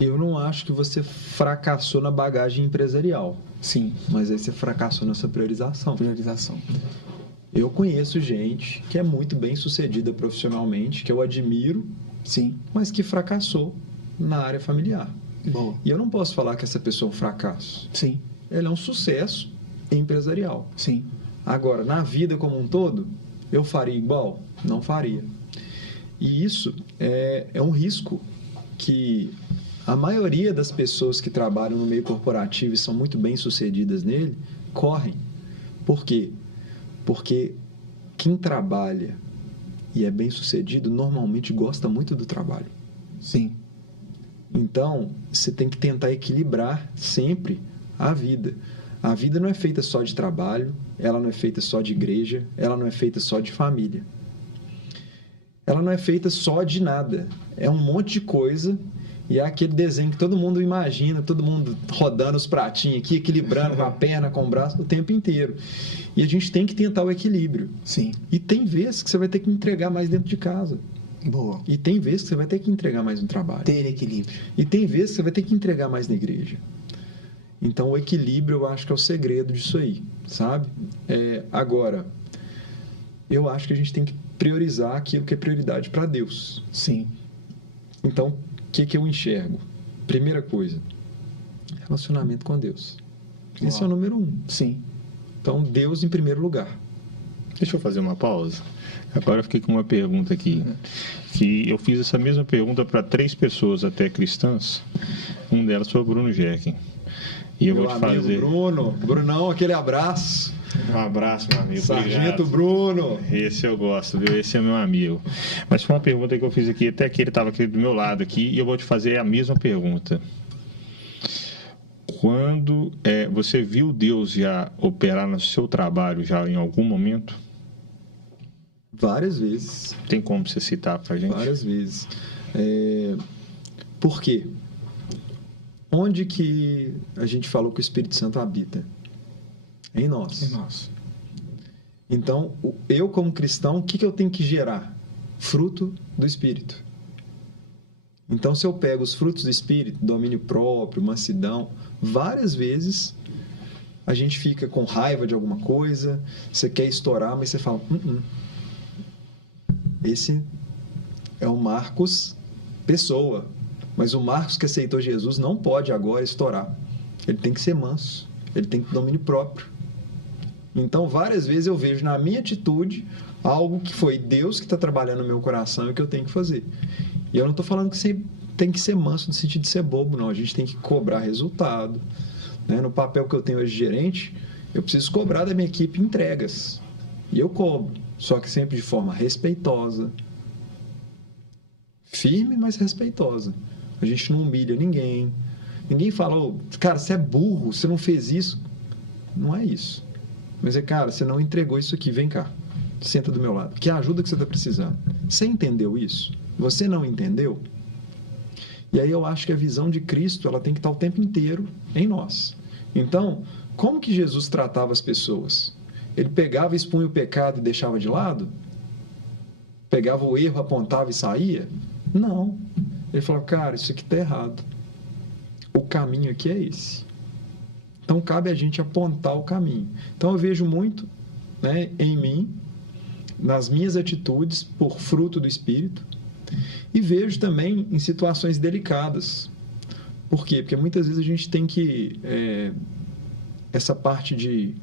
Eu não acho que você fracassou na bagagem empresarial. Sim. Mas aí você fracassou na sua priorização. Priorização. Eu conheço gente que é muito bem sucedida profissionalmente, que eu admiro, Sim. mas que fracassou na área familiar. Boa. E eu não posso falar que essa pessoa é um fracasso. Sim. Ela é um sucesso empresarial. Sim. Agora, na vida como um todo, eu faria igual? Não faria. E isso é um risco que a maioria das pessoas que trabalham no meio corporativo e são muito bem sucedidas nele, correm. Por quê? Porque quem trabalha e é bem sucedido normalmente gosta muito do trabalho. Sim. Então, você tem que tentar equilibrar sempre a vida. A vida não é feita só de trabalho, ela não é feita só de igreja, ela não é feita só de família. Ela não é feita só de nada. É um monte de coisa e é aquele desenho que todo mundo imagina, todo mundo rodando os pratinhos aqui, equilibrando com a perna, com o braço o tempo inteiro. E a gente tem que tentar o equilíbrio. Sim. E tem vezes que você vai ter que entregar mais dentro de casa. Boa. E tem vezes que você vai ter que entregar mais no trabalho. Ter equilíbrio. E tem vezes que você vai ter que entregar mais na igreja. Então, o equilíbrio, eu acho que é o segredo disso aí, sabe? Agora, eu acho que a gente tem que priorizar aquilo que é prioridade para Deus. Sim. Então, o que eu enxergo? Primeira coisa, relacionamento com Deus. Esse é o número 1. Sim. Então, Deus em primeiro lugar. Deixa eu fazer uma pausa. Agora eu fiquei com uma pergunta aqui. Que eu fiz essa mesma pergunta para 3 pessoas até cristãs. Um delas foi o Bruno Jekin. E eu Meu vou te amigo fazer. Brunão, aquele abraço. Um abraço, meu amigo. Sargento Obrigado. Bruno. Esse eu gosto, viu? Esse é meu amigo. Mas foi uma pergunta que eu fiz aqui, até que ele estava aqui do meu lado aqui, e eu vou te fazer a mesma pergunta. Quando você viu Deus já operar no seu trabalho já em algum momento? Várias vezes. Tem como você citar pra gente? Várias vezes. Por quê? Onde que a gente falou que o Espírito Santo habita? Em nós. É nosso. Então, eu como cristão, o que eu tenho que gerar? Fruto do Espírito. Então, se eu pego os frutos do Espírito, domínio próprio, mansidão, várias vezes a gente fica com raiva de alguma coisa, você quer estourar, mas você fala, esse é o Marcos pessoa, mas o Marcos que aceitou Jesus não pode agora estourar. Ele tem que ser manso, ele tem que ter domínio próprio. Então, várias vezes eu vejo na minha atitude algo que foi Deus que está trabalhando no meu coração e que eu tenho que fazer. E eu não estou falando que você tem que ser manso no sentido de ser bobo, não. A gente tem que cobrar resultado. Né? No papel que eu tenho hoje de gerente, eu preciso cobrar da minha equipe entregas. E eu cobro, só que sempre de forma respeitosa. Firme, mas respeitosa. A gente não humilha ninguém. Ninguém fala, cara, você é burro, você não fez isso. Não é isso. Mas cara, você não entregou isso aqui, vem cá. Senta do meu lado. Que ajuda que você está precisando. Você entendeu isso? Você não entendeu? E aí eu acho que a visão de Cristo ela tem que estar o tempo inteiro em nós. Então, como que Jesus tratava as pessoas? Ele pegava e expunha o pecado e deixava de lado? Pegava o erro, apontava e saía? Não. Ele falou, cara, isso aqui está errado. O caminho aqui é esse. Então, cabe a gente apontar o caminho. Então, eu vejo muito, né, em mim, nas minhas atitudes, por fruto do Espírito, e vejo também em situações delicadas. Por quê? Porque muitas vezes a gente tem que... essa parte de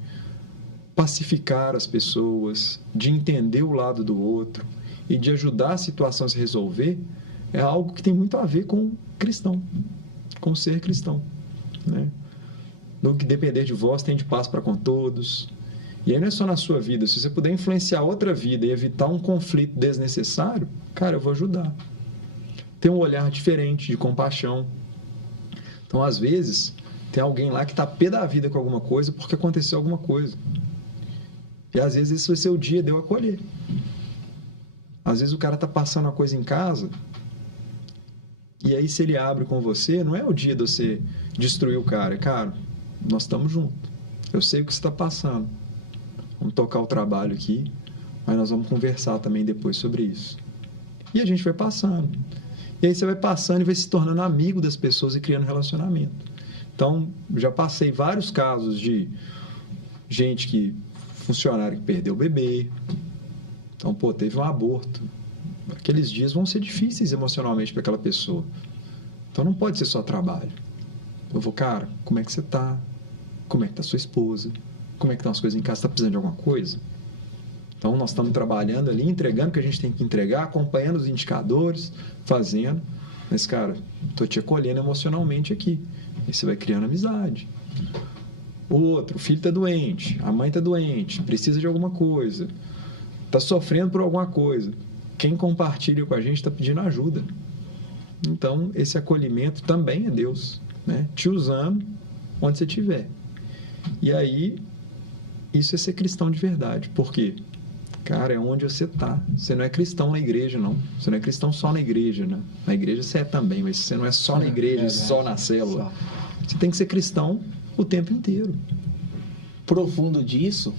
pacificar as pessoas, de entender o lado do outro e de ajudar a situação a se resolver, é algo que tem muito a ver com cristão, com ser cristão, né? No que depender de vós, tem de paz para com todos. E aí não é só na sua vida. Se você puder influenciar outra vida e evitar um conflito desnecessário, cara, eu vou ajudar. Ter um olhar diferente, de compaixão. Então, às vezes, tem alguém lá que está pé da vida com alguma coisa porque aconteceu alguma coisa. E às vezes esse vai ser o dia de eu acolher. Às vezes o cara está passando uma coisa em casa e aí se ele abre com você, não é o dia de você destruir o cara. Cara, nós estamos juntos. eu sei o que você está passando. Vamos tocar o trabalho aqui, mas nós vamos conversar também depois sobre isso. E a gente vai passando. E aí você vai passando e vai se tornando amigo das pessoas e criando relacionamento. Então, já passei vários casos de funcionário que perdeu o bebê. Então, teve um aborto. Aqueles dias vão ser difíceis emocionalmente para aquela pessoa. Então, não pode ser só trabalho. Eu vou, cara, como é que você está? Como é que está sua esposa? Como é que estão as coisas em casa? Está precisando de alguma coisa? Então, nós estamos trabalhando ali, entregando o que a gente tem que entregar, acompanhando os indicadores, fazendo. Mas, cara, estou te acolhendo emocionalmente aqui. E você vai criando amizade. O outro, o filho está doente, a mãe está doente, precisa de alguma coisa, está sofrendo por alguma coisa. Quem compartilha com a gente está pedindo ajuda. Então, esse acolhimento também é Deus, né? Te usando onde você estiver. E aí, isso é ser cristão de verdade. Por quê? Cara, é onde você está. Você não é cristão na igreja, não. Você não é cristão só na igreja, né? Na igreja você é também, mas você não é só na igreja, só na célula. Você tem que ser cristão o tempo inteiro. Profundo disso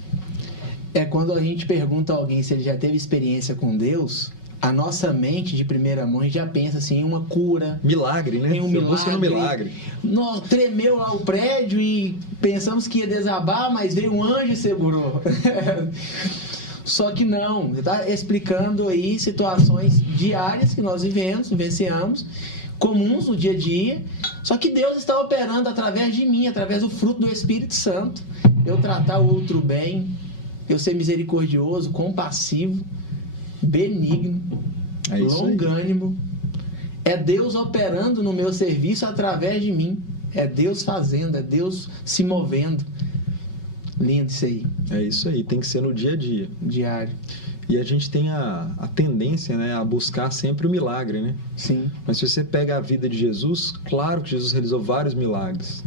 é quando a gente pergunta a alguém se ele já teve experiência com Deus, a nossa mente de primeira mão já pensa assim em uma cura, milagre, né? em um milagre. Busca no milagre. Nós tremeu lá o prédio e pensamos que ia desabar, mas veio um anjo e segurou. Só que não, você está explicando aí situações diárias que nós vivenciamos, comuns no dia a dia, só que Deus está operando através de mim, através do fruto do Espírito Santo. Eu tratar o outro bem, eu ser misericordioso, compassivo, benigno, longânimo. É Deus operando no meu serviço através de mim. É Deus fazendo, é Deus se movendo. Lindo isso aí. É isso aí, tem que ser no dia a dia. Diário. E a gente tem a tendência, né, a buscar sempre o milagre, né? Sim. Mas se você pega a vida de Jesus, claro que Jesus realizou vários milagres.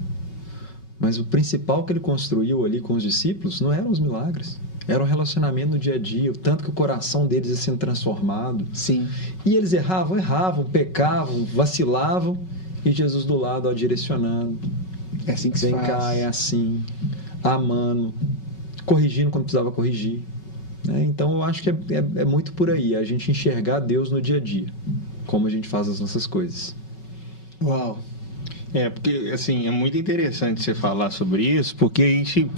Mas o principal que ele construiu ali com os discípulos não eram os milagres. Era o relacionamento no dia a dia, o tanto que o coração deles ia sendo transformado. Sim. E eles erravam, pecavam, vacilavam, e Jesus do lado, ó, direcionando. É assim que se faz. Vem cá, é assim. Amando, corrigindo quando precisava corrigir. Né? Então, eu acho que é muito por aí, a gente enxergar Deus no dia a dia, como a gente faz as nossas coisas. Uau! Porque, assim, é muito interessante você falar sobre isso, porque a gente,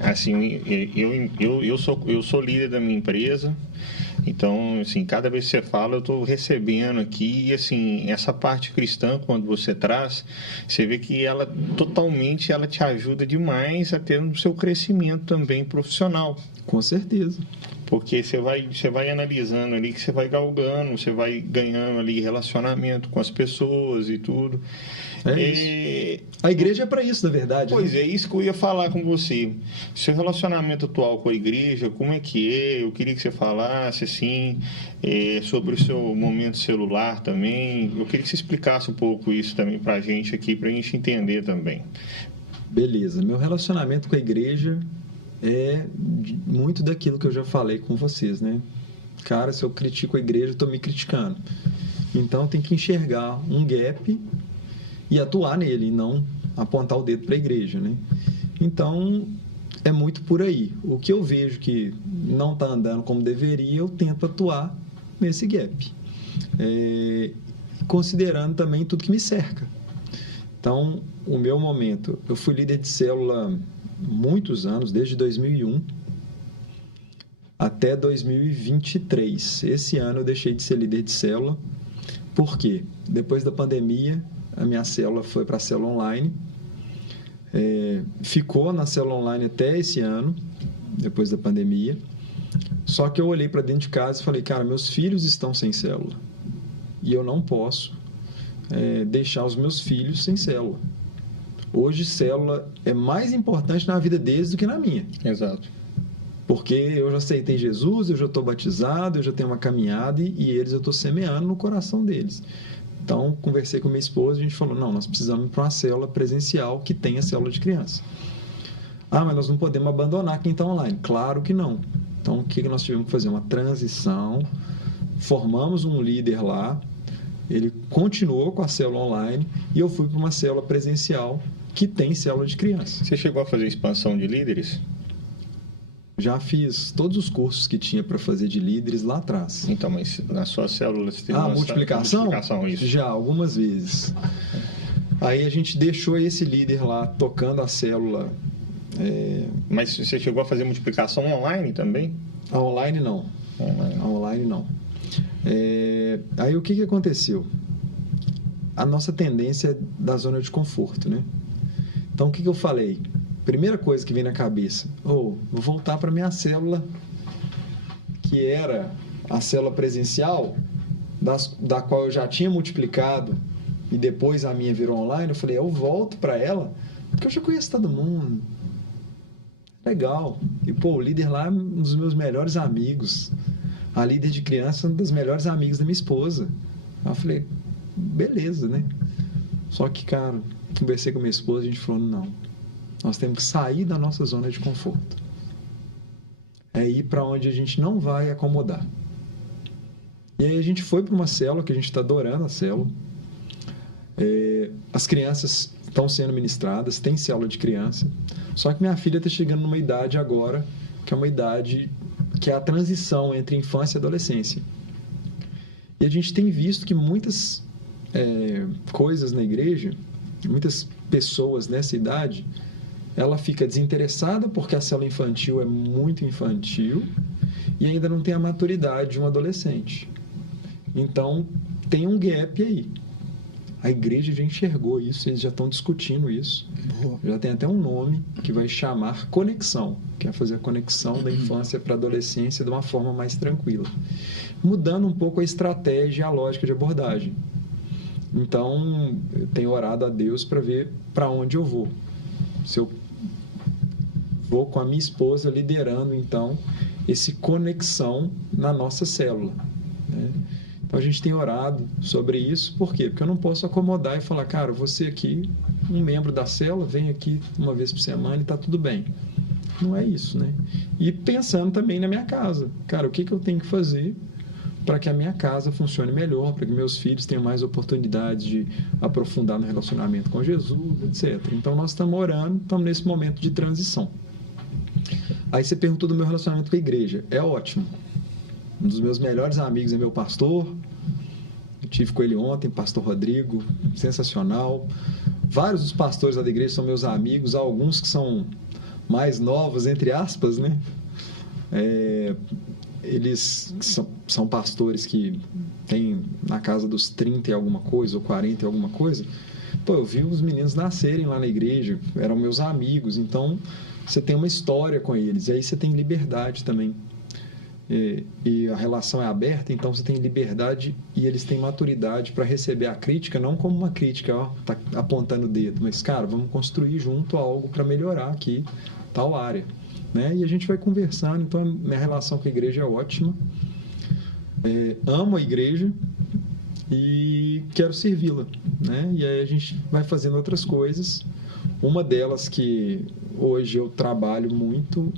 assim, eu sou líder da minha empresa, então, assim, cada vez que você fala, eu estou recebendo aqui, e, assim, essa parte cristã, quando você traz, você vê que ela te ajuda demais a ter o seu crescimento também profissional. Com certeza. Porque você vai analisando ali, que você vai galgando, você vai ganhando ali relacionamento com as pessoas e tudo. Isso. A igreja é para isso, na verdade. Pois né? é, isso que eu ia falar com você. Seu relacionamento atual com a igreja, como é que é? Eu queria que você falasse, assim, sobre o seu momento celular também. Eu queria que você explicasse um pouco isso também para a gente aqui, para a gente entender também. Beleza. Meu relacionamento com a igreja é muito daquilo que eu já falei com vocês, né? Cara, se eu critico a igreja, eu estou me criticando. Então, tem que enxergar um gap e atuar nele, e não apontar o dedo para a igreja, né? Então, é muito por aí. O que eu vejo que não está andando como deveria, eu tento atuar nesse gap. Considerando também tudo que me cerca. Então, o meu momento, eu fui líder de célula muitos anos, desde 2001 até 2023. Esse ano eu deixei de ser líder de célula. Por quê? Depois da pandemia, a minha célula foi para a célula online. Ficou na célula online até esse ano, depois da pandemia. Só que eu olhei para dentro de casa e falei, cara, meus filhos estão sem célula. E eu não posso deixar os meus filhos sem célula. Hoje, célula é mais importante na vida deles do que na minha. Exato. Porque eu já aceitei Jesus, eu já estou batizado, eu já tenho uma caminhada e eles eu estou semeando no coração deles. Então, conversei com minha esposa e a gente falou, não, nós precisamos ir para uma célula presencial que tenha célula de criança. Mas nós não podemos abandonar quem está online. Claro que não. Então, o que nós tivemos que fazer? Uma transição, formamos um líder lá, ele continuou com a célula online e eu fui para uma célula presencial que tem célula de criança. Você chegou a fazer expansão de líderes? Já fiz todos os cursos que tinha para fazer de líderes lá atrás. Então, mas na sua célula você teve uma multiplicação? multiplicação, isso. Já, algumas vezes. Aí a gente deixou esse líder lá tocando a célula. Mas você chegou a fazer multiplicação online também? A online não. Online. A online não. Aí o que aconteceu? A nossa tendência é da zona de conforto, né? Então o que eu falei? Primeira coisa que vem na cabeça, vou voltar para minha célula, que era a célula presencial, da qual eu já tinha multiplicado, e depois a minha virou online. Eu falei, eu volto para ela, porque eu já conheço todo mundo. Legal. E, o líder lá é um dos meus melhores amigos. A líder de criança é uma das melhores amigas da minha esposa. Aí eu falei, beleza, né? Só que, cara, conversei com a minha esposa e a gente falou, não. Nós temos que sair da nossa zona de conforto. É ir para onde a gente não vai acomodar. E aí a gente foi para uma célula, que a gente está adorando a célula. As crianças estão sendo ministradas, tem célula de criança. Só que minha filha está chegando numa idade agora, que é uma idade que é a transição entre infância e adolescência. E a gente tem visto que muitas coisas na igreja, muitas pessoas nessa idade, ela fica desinteressada porque a célula infantil é muito infantil e ainda não tem a maturidade de um adolescente. Então, tem um gap aí. A igreja já enxergou isso, eles já estão discutindo isso. Boa. Já tem até um nome que vai chamar conexão, que é fazer a conexão da infância para a adolescência de uma forma mais tranquila. Mudando um pouco a estratégia e a lógica de abordagem. Então, eu tenho orado a Deus para ver para onde eu vou. Se eu vou com a minha esposa liderando, então, esse conexão na nossa célula, né? Então, a gente tem orado sobre isso. Por quê? Porque eu não posso acomodar e falar, cara, você aqui, um membro da célula, vem aqui uma vez por semana e está tudo bem. Não é isso, né? E pensando também na minha casa. Cara, o que eu tenho que fazer para que a minha casa funcione melhor, para que meus filhos tenham mais oportunidades de aprofundar no relacionamento com Jesus, etc. Então, nós estamos orando, estamos nesse momento de transição. Aí você perguntou do meu relacionamento com a igreja. É ótimo. Um dos meus melhores amigos é meu pastor. Eu tive com ele ontem, pastor Rodrigo, sensacional. Vários dos pastores da igreja são meus amigos, alguns que são mais novos, entre aspas, né? Eles são pastores que têm na casa dos 30 e alguma coisa, ou 40 e alguma coisa. Eu vi os meninos nascerem lá na igreja, eram meus amigos, então você tem uma história com eles, e aí você tem liberdade também. E a relação é aberta, então você tem liberdade e eles têm maturidade para receber a crítica, não como uma crítica, tá apontando o dedo, mas, cara, vamos construir junto algo para melhorar aqui tal área, né? E a gente vai conversando. Então, a minha relação com a igreja é ótima. Amo a igreja e quero servi-la, né? E aí a gente vai fazendo outras coisas. Uma delas que hoje eu trabalho muito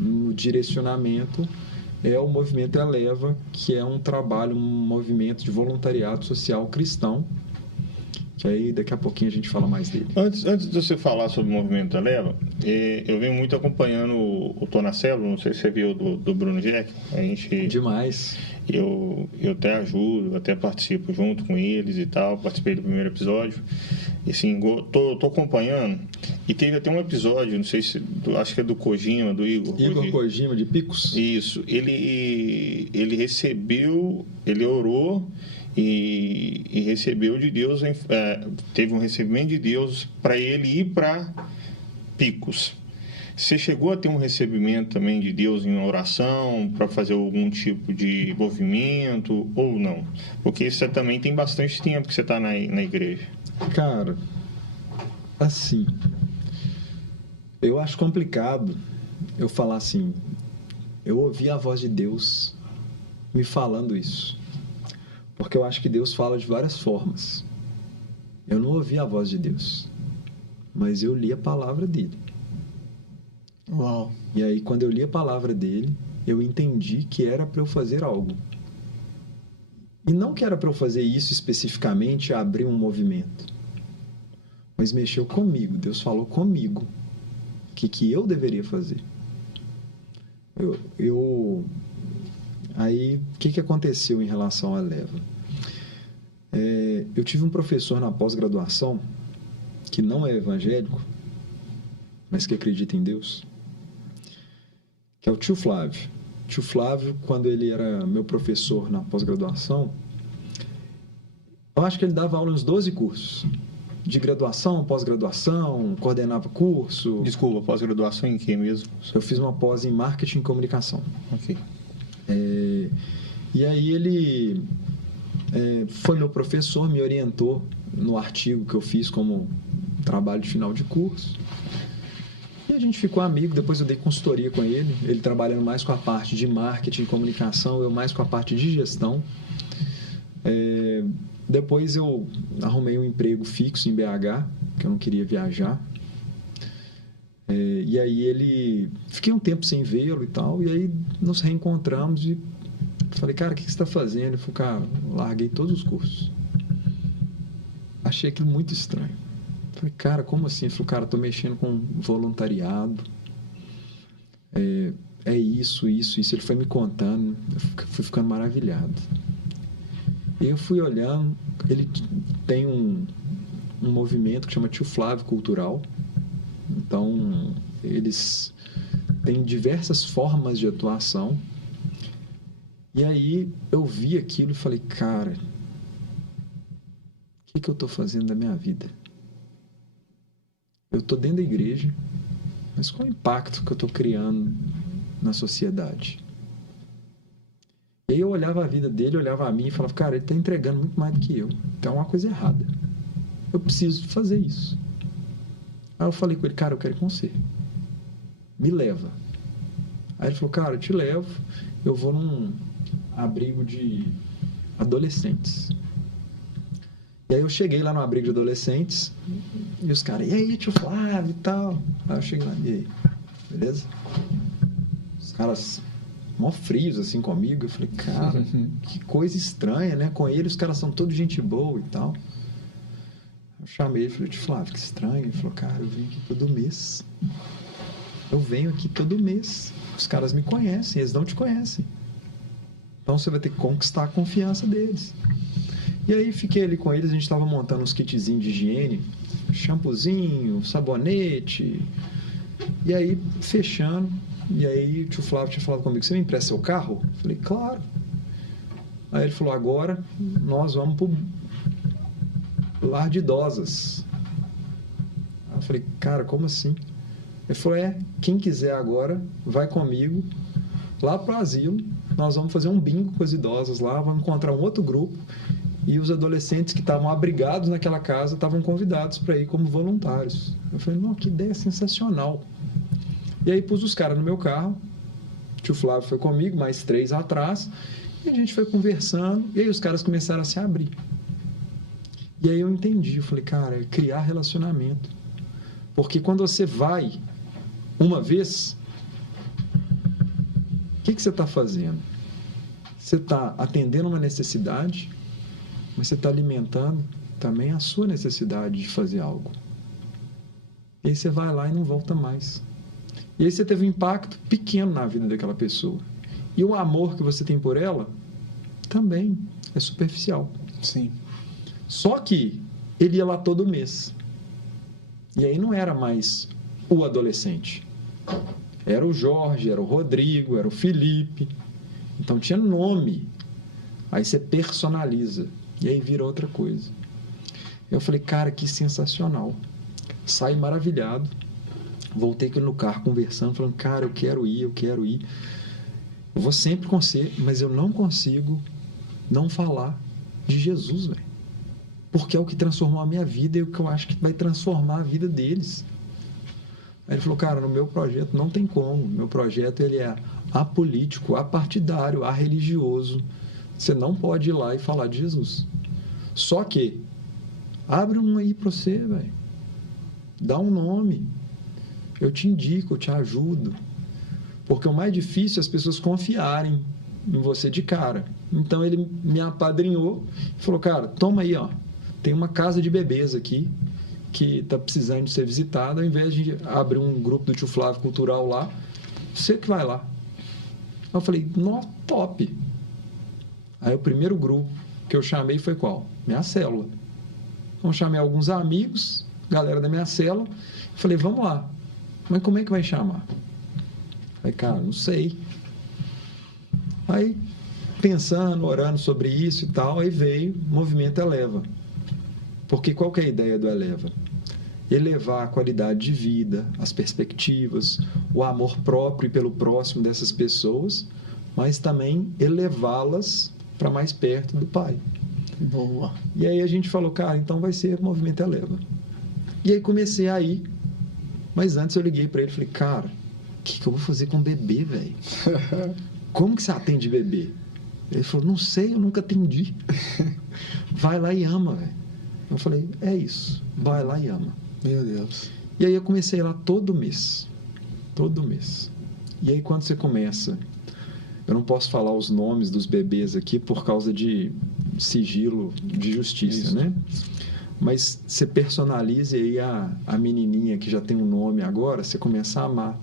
no direcionamento é o Movimento Eleva, que é um trabalho, um movimento de voluntariado social cristão, que aí daqui a pouquinho a gente fala mais dele. Antes de você falar sobre o Movimento Eleva, eu venho muito acompanhando o Tô na Célula, não sei se você viu, do Bruno Jack. A gente... Demais. Eu até ajudo, até participo junto com eles e tal, participei do primeiro episódio. E assim, tô acompanhando. E teve até um episódio, não sei se, acho que é do Kojima, do Igor. Igor Kojima, de Picos. Isso. Ele recebeu, ele orou e recebeu de Deus, teve um recebimento de Deus para ele ir para Picos. Você chegou a ter um recebimento também de Deus em uma oração para fazer algum tipo de movimento ou não? Porque você também tem bastante tempo que você está na igreja. Cara, assim, eu acho complicado eu falar assim, eu ouvi a voz de Deus me falando isso. Porque eu acho que Deus fala de várias formas. Eu não ouvi a voz de Deus, mas eu li a palavra dele. Uau. E aí, quando eu li a palavra dele, eu entendi que era para eu fazer algo. E não que era para eu fazer isso especificamente, abrir um movimento. Mas mexeu comigo. Deus falou comigo. O que eu deveria fazer? Aí, o que aconteceu em relação à leva? Eu tive um professor na pós-graduação que não é evangélico, mas que acredita em Deus, que é o tio Flávio. Tio Flávio, quando ele era meu professor na pós-graduação, eu acho que ele dava aula em uns 12 cursos. De graduação, pós-graduação, coordenava curso. Desculpa, pós-graduação em que mesmo? Eu fiz uma pós em marketing e comunicação. Ok. E aí ele foi meu professor, me orientou no artigo que eu fiz como trabalho de final de curso. E a gente ficou amigo, depois eu dei consultoria com ele trabalhando mais com a parte de marketing e comunicação, eu mais com a parte de gestão. Depois eu arrumei um emprego fixo em BH, que eu não queria viajar. E aí fiquei um tempo sem vê-lo e tal, e aí nos reencontramos e falei, cara, o que você está fazendo? Ele falou, cara, larguei todos os cursos. Achei aquilo muito estranho. Falei, cara, como assim? Ele falou, cara, estou mexendo com voluntariado. Isso. Ele foi me contando, eu fui ficando maravilhado. E eu fui olhando, ele tem um movimento que chama Tio Flávio Cultural. Então, eles têm diversas formas de atuação. E aí, eu vi aquilo e falei, cara, o que eu estou fazendo da minha vida? Eu estou dentro da igreja, mas qual é o impacto que eu estou criando na sociedade? E aí eu olhava a vida dele, olhava a mim e falava, cara, ele está entregando muito mais do que eu. Então é uma coisa errada. Eu preciso fazer isso. Aí eu falei com ele, cara, eu quero ir com você. Me leva. Aí ele falou, cara, eu te levo, eu vou num abrigo de adolescentes. E aí eu cheguei lá no abrigo de adolescentes e os caras, e aí, tio Flávio e tal. Aí eu cheguei lá, e aí, beleza? Os caras mó frios assim comigo, eu falei, cara, que coisa estranha, né? Com ele os caras são todos gente boa e tal. Eu chamei ele e falei, tio Flávio, que estranho. Ele falou, cara, eu venho aqui todo mês. Eu venho aqui todo mês. Os caras me conhecem, eles não te conhecem. Então você vai ter que conquistar a confiança deles. E aí fiquei ali com eles, a gente estava montando uns kitzinhos de higiene, shampoozinho, sabonete. E aí, fechando, e aí o tio Flávio tinha falado comigo, você me empresta seu carro? Eu falei, claro. Aí ele falou, agora nós vamos pro lar de idosas. Aí eu falei, cara, como assim? Ele falou, quem quiser agora, vai comigo lá pro asilo, nós vamos fazer um bingo com as idosas lá, vamos encontrar um outro grupo, e os adolescentes que estavam abrigados naquela casa estavam convidados para ir como voluntários. Eu falei, não, que ideia sensacional. E aí pus os caras no meu carro, o tio Flávio foi comigo, mais 3 atrás, e a gente foi conversando, e aí os caras começaram a se abrir. E aí eu entendi, eu falei, cara, é criar relacionamento. Porque quando você vai uma vez, o que você está fazendo? Você está atendendo uma necessidade, mas você está alimentando também a sua necessidade de fazer algo. E aí você vai lá e não volta mais. E aí você teve um impacto pequeno na vida daquela pessoa. E o amor que você tem por ela também é superficial. Sim. Só que ele ia lá todo mês. E aí não era mais o adolescente. Era o Jorge, era o Rodrigo, era o Felipe. Então tinha nome. Aí você personaliza. E aí vira outra coisa. Eu falei, cara, que sensacional. Saí maravilhado. Voltei com ele no carro conversando, falando, cara, eu quero ir. Eu vou sempre com você, mas eu não consigo não falar de Jesus, velho. Porque é o que transformou a minha vida e o que eu acho que vai transformar a vida deles. Aí ele falou, cara, no meu projeto não tem como. Meu projeto ele é apolítico, apartidário, arreligioso. Você não pode ir lá e falar de Jesus. Só que, abre um aí para você, velho. Dá um nome. Eu te indico, eu te ajudo. Porque o mais difícil é as pessoas confiarem em você de cara. Então ele me apadrinhou e falou, cara, toma aí, ó. Tem uma casa de bebês aqui que está precisando de ser visitado, ao invés de abrir um grupo do Tio Flávio Cultural lá, você que vai lá. Eu falei, nó, top. Aí o primeiro grupo que eu chamei foi qual? Minha célula. Então eu chamei alguns amigos, galera da minha célula, falei, vamos lá. Mas como é que vai chamar? Falei, cara, não sei. Aí, pensando, orando sobre isso e tal, aí veio o Movimento Eleva. Porque qual que é a ideia do Eleva? Elevar a qualidade de vida, as perspectivas, o amor próprio e pelo próximo dessas pessoas, mas também elevá-las para mais perto do Pai. Boa. E aí a gente falou, cara, então vai ser o Movimento Eleva. E aí comecei a ir, mas antes eu liguei para ele e falei, cara, o que eu vou fazer com bebê, velho? Como que você atende bebê? Ele falou, não sei, eu nunca atendi. Vai lá e ama, velho. Eu falei, é isso, vai lá e ama. Meu Deus. E aí eu comecei lá todo mês. E aí quando você começa, eu não posso falar os nomes dos bebês aqui por causa de sigilo de justiça, Isso. né? Mas você personaliza e aí a menininha que já tem um nome agora, você começa a amar.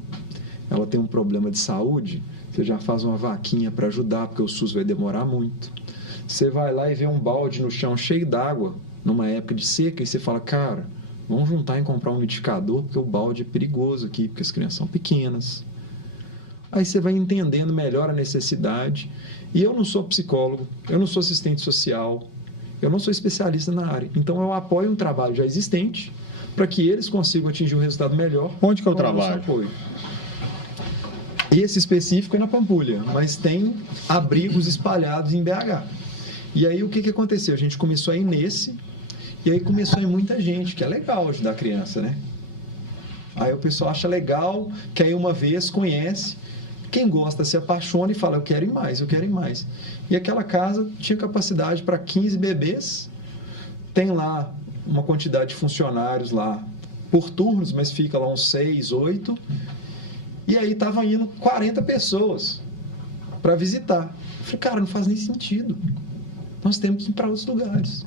Ela tem um problema de saúde, você já faz uma vaquinha para ajudar, porque o SUS vai demorar muito. Você vai lá e vê um balde no chão cheio d'água, numa época de seca, e você fala, cara, vamos juntar e comprar um umidificador, porque o balde é perigoso aqui, porque as crianças são pequenas. Aí você vai entendendo melhor a necessidade. E eu não sou psicólogo, eu não sou assistente social, eu não sou especialista na área. Então eu apoio um trabalho já existente para que eles consigam atingir um resultado melhor. Onde que é o com nosso trabalho? apoio. Esse específico é na Pampulha, mas tem abrigos espalhados em BH. E aí o que aconteceu? A gente começou a ir nesse, e aí começou a ir muita gente, que é legal ajudar a criança, né? Aí o pessoal acha legal, que aí uma vez conhece, quem gosta se apaixona e fala, eu quero ir mais, eu quero ir mais. E aquela casa tinha capacidade para 15 bebês, tem lá uma quantidade de funcionários lá por turnos, mas fica lá uns 6, 8, e aí estavam indo 40 pessoas para visitar. Eu falei, cara, não faz nem sentido. Nós temos que ir para outros lugares.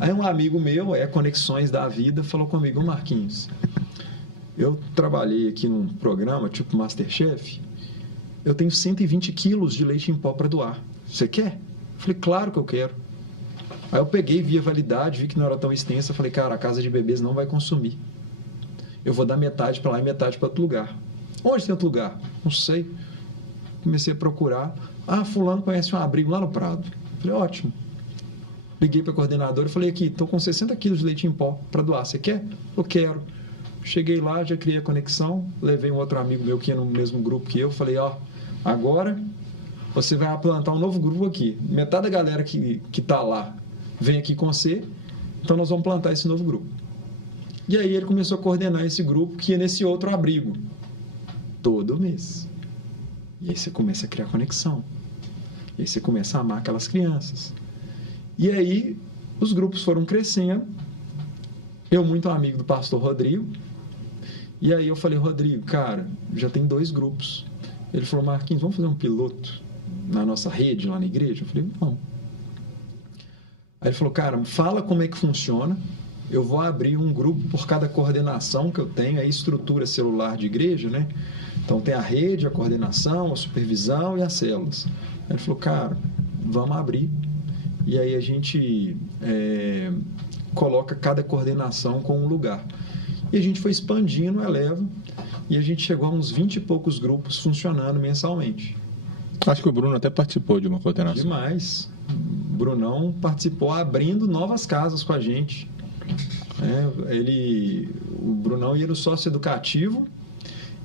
Aí um amigo meu, Conexões da Vida, falou comigo, Marquinhos, eu trabalhei aqui num programa tipo Masterchef, eu tenho 120 quilos de leite em pó para doar. Você quer? Eu falei, claro que eu quero. Aí eu peguei, vi a validade, vi que não era tão extensa, falei, cara, a casa de bebês não vai consumir. Eu vou dar metade para lá e metade para outro lugar. Onde tem outro lugar? Não sei. Comecei a procurar. Ah, fulano conhece um abrigo lá no Prado. Falei, ótimo. Liguei para a coordenadora e falei, aqui, estou com 60 quilos de leite em pó para doar. Você quer? Eu quero. Cheguei lá, já criei a conexão, levei um outro amigo meu que ia no mesmo grupo que eu, falei, ó, agora você vai plantar um novo grupo aqui. Metade da galera que está lá vem aqui com você, então nós vamos plantar esse novo grupo. E aí ele começou a coordenar esse grupo que ia nesse outro abrigo, todo mês. E aí você começa a criar conexão. E aí você começa a amar aquelas crianças. E aí os grupos foram crescendo. Eu muito amigo do pastor Rodrigo. E aí eu falei, Rodrigo, cara, já tem 2 grupos. Ele falou, Marquinhos, vamos fazer um piloto na nossa rede, lá na igreja? Eu falei, não. Aí ele falou, cara, fala como é que funciona. Eu vou abrir um grupo por cada coordenação que eu tenho, aí estrutura celular de igreja, né? Então tem a rede, a coordenação, a supervisão e as células. Aí ele falou, cara, vamos abrir. E aí a gente coloca cada coordenação com um lugar. E a gente foi expandindo o Eleva e a gente chegou a uns 20 e poucos grupos funcionando mensalmente. Acho que o Bruno até participou de uma coordenação. Demais. O Brunão participou abrindo novas casas com a gente. O Brunão ia no sócio educativo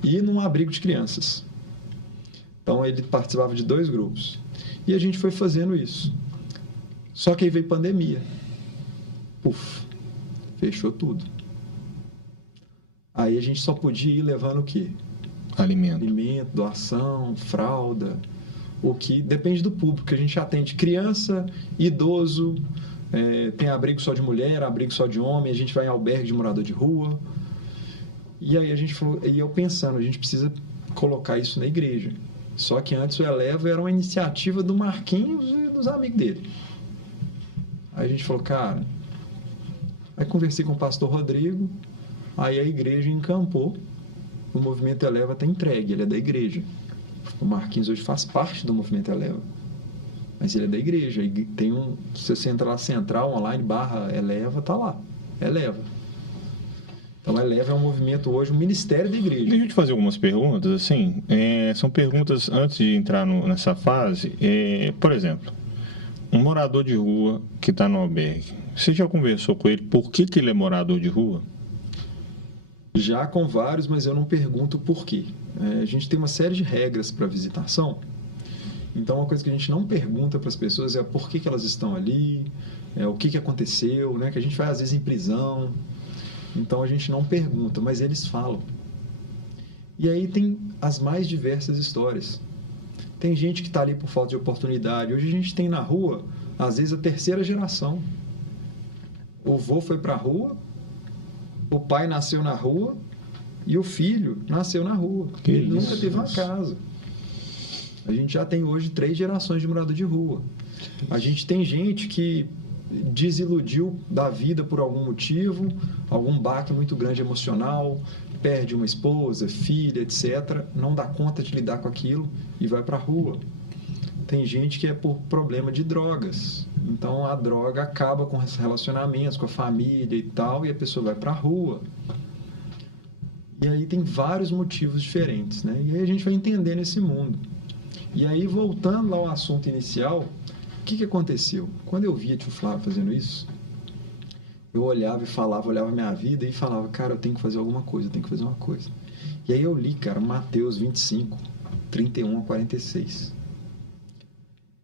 e num abrigo de crianças. Então ele participava de 2 grupos. E a gente foi fazendo isso. Só que aí veio pandemia. Puf, fechou tudo. Aí a gente só podia ir levando o quê? Alimento. Alimento, doação, fralda, o que depende do público que a gente atende. Criança, idoso, tem abrigo só de mulher, abrigo só de homem, a gente vai em albergue de morador de rua. E aí a gente falou, e eu pensando, a gente precisa colocar isso na igreja. Só que antes o Eleva era uma iniciativa do Marquinhos e dos amigos dele. Aí a gente falou, cara, Aí conversei com o pastor Rodrigo, aí a igreja encampou, o Movimento Eleva está entregue, ele é da igreja. O Marquinhos hoje faz parte do Movimento Eleva, mas ele é da igreja. Tem se você entrar lá, central, online, /Eleva, tá lá, Eleva. Então, a Eleva é um movimento hoje, um ministério da igreja. Deixa eu te fazer algumas perguntas, assim, são perguntas antes de entrar nessa fase. Por exemplo, um morador de rua que está no albergue, você já conversou com ele por que ele é morador de rua? Já com vários, mas eu não pergunto por quê. A gente tem uma série de regras para visitação. Então, uma coisa que a gente não pergunta para as pessoas é por que elas estão ali, o que aconteceu, né? Que a gente vai às vezes em prisão. Então, a gente não pergunta, mas eles falam. E aí tem as mais diversas histórias. Tem gente que está ali por falta de oportunidade. Hoje a gente tem na rua, às vezes, a terceira geração. O avô foi para a rua, o pai nasceu na rua e o filho nasceu na rua. Ele nunca teve uma casa. A gente já tem hoje 3 gerações de morador de rua. A gente tem gente que desiludiu da vida por algum motivo, algum baque muito grande emocional, perde uma esposa, filha, etc., não dá conta de lidar com aquilo e vai para a rua. Tem gente que é por problema de drogas, então a droga acaba com os relacionamentos, com a família e tal, e a pessoa vai para a rua. E aí tem vários motivos diferentes, né? E aí a gente vai entendendo esse mundo. E aí, voltando lá ao assunto inicial, o que aconteceu? Quando eu via tio Flávio fazendo isso, eu olhava e falava, olhava a minha vida e falava, cara, eu tenho que fazer alguma coisa, eu tenho que fazer uma coisa. E aí eu li, cara, Mateus 25, 31 a 46.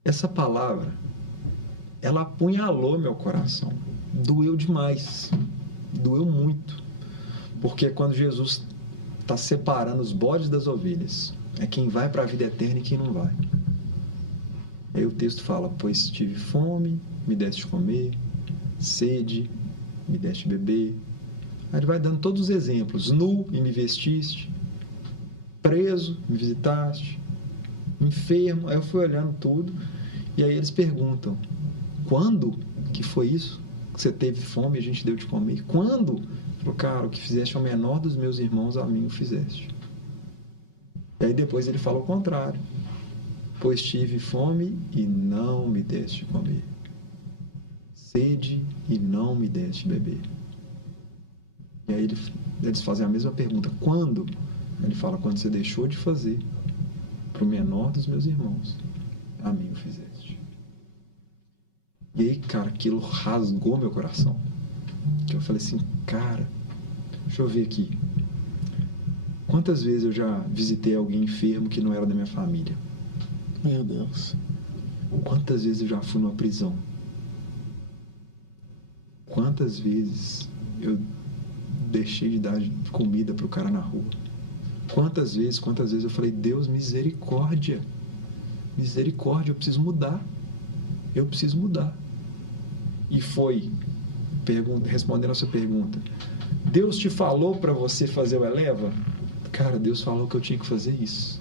Essa palavra, ela apunhalou meu coração. Doeu demais. Doeu muito. Porque quando Jesus está separando os bodes das ovelhas, é quem vai para a vida eterna e quem não vai. Aí o texto fala, pois tive fome, me deste comer, sede, me deste beber. Aí ele vai dando todos os exemplos. Nu, e me vestiste. Preso, me visitaste. Enfermo. Aí eu fui olhando tudo. E aí eles perguntam, quando que foi isso? Que você teve fome e a gente deu de comer? Quando? Falou, cara, o que fizeste ao menor dos meus irmãos, a mim o fizeste. E aí depois ele fala o contrário. Pois tive fome e não me deste comer. Sede e não me deste beber. E aí eles fazem a mesma pergunta. Quando? Ele fala, quando você deixou de fazer para o menor dos meus irmãos, a mim o fizeste. E aí, cara, aquilo rasgou meu coração. Que eu falei assim, cara, deixa eu ver aqui. Quantas vezes eu já visitei alguém enfermo que não era da minha família? Meu Deus. Quantas vezes eu já fui numa prisão? Quantas vezes eu deixei de dar comida pro cara na rua? Quantas vezes eu falei, Deus, misericórdia. Misericórdia, eu preciso mudar. Eu preciso mudar. E foi, respondendo a sua pergunta, Deus te falou para você fazer o Eleva? Cara, Deus falou que eu tinha que fazer isso.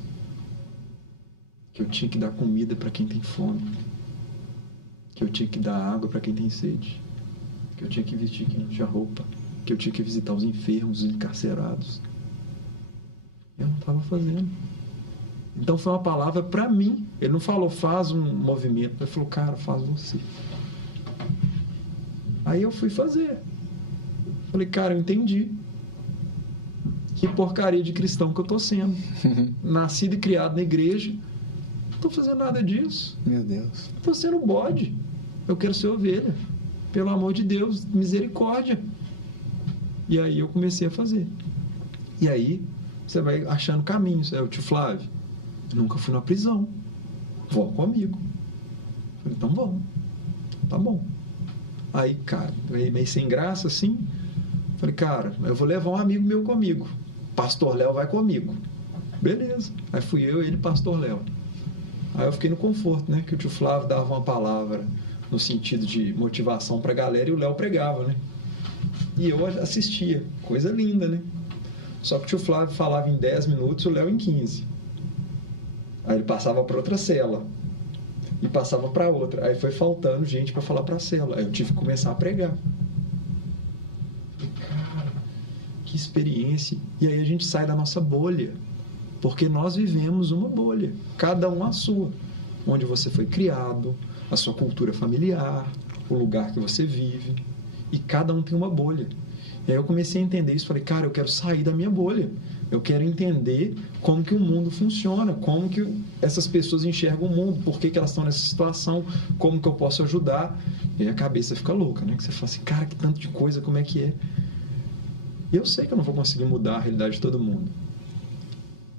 Que eu tinha que dar comida para quem tem fome. Que eu tinha que dar água para quem tem sede. Que eu tinha que vestir quem não tinha roupa. Que eu tinha que visitar os enfermos, os encarcerados. Eu não estava fazendo. Então foi uma palavra para mim. Ele não falou, faz um movimento. Ele falou, cara, faz você. Aí eu fui fazer. Falei, cara, eu entendi. Que porcaria de cristão que eu tô sendo. Nascido e criado na igreja. Não tô fazendo nada disso. Meu Deus. Tô sendo bode. Eu quero ser ovelha. Pelo amor de Deus, misericórdia. E aí eu comecei a fazer. E aí você vai achando caminhos. O tio Flávio, nunca fui na prisão. Vó comigo. Falei, então vamos. Tá bom. Aí, cara, meio sem graça assim. Falei, cara, eu vou levar um amigo meu comigo. Pastor Léo vai comigo. Beleza. Aí fui eu e ele, Pastor Léo. Aí eu fiquei no conforto, né? Que o tio Flávio dava uma palavra no sentido de motivação pra galera e o Léo pregava, né? E eu assistia. Coisa linda, né? Só que o tio Flávio falava em 10 minutos e o Léo em 15. Aí ele passava para outra cela. E passava para outra. Aí foi faltando gente para falar para a cela. Aí eu tive que começar a pregar. que experiência. E aí a gente sai da nossa bolha, porque nós vivemos uma bolha, cada um a sua, onde você foi criado, a sua cultura familiar, o lugar que você vive, e cada um tem uma bolha. E aí eu comecei a entender isso, falei, cara, eu quero sair da minha bolha, eu quero entender como que o mundo funciona, como que essas pessoas enxergam o mundo, por que elas estão nessa situação, como que eu posso ajudar. E aí a cabeça fica louca, né? Que você fala assim, cara, que tanto de coisa, como é que é? E eu sei que eu não vou conseguir mudar a realidade de todo mundo.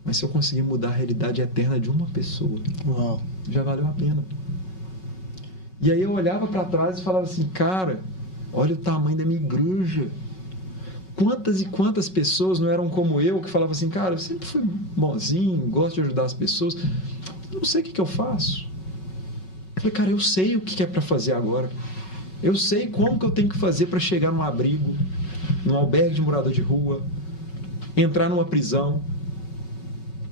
Mas se eu conseguir mudar a realidade eterna de uma pessoa, Uau. já valeu a pena. E aí eu olhava para trás e falava assim, cara, olha o tamanho da minha igreja. Quantas e quantas pessoas não eram como eu, que falavam assim, cara, eu sempre fui bonzinho, gosto de ajudar as pessoas, não sei o que eu faço. Eu falei, cara, eu sei o que é para fazer agora. Eu sei como que eu tenho que fazer para chegar num abrigo, num albergue de morador de rua, entrar numa prisão.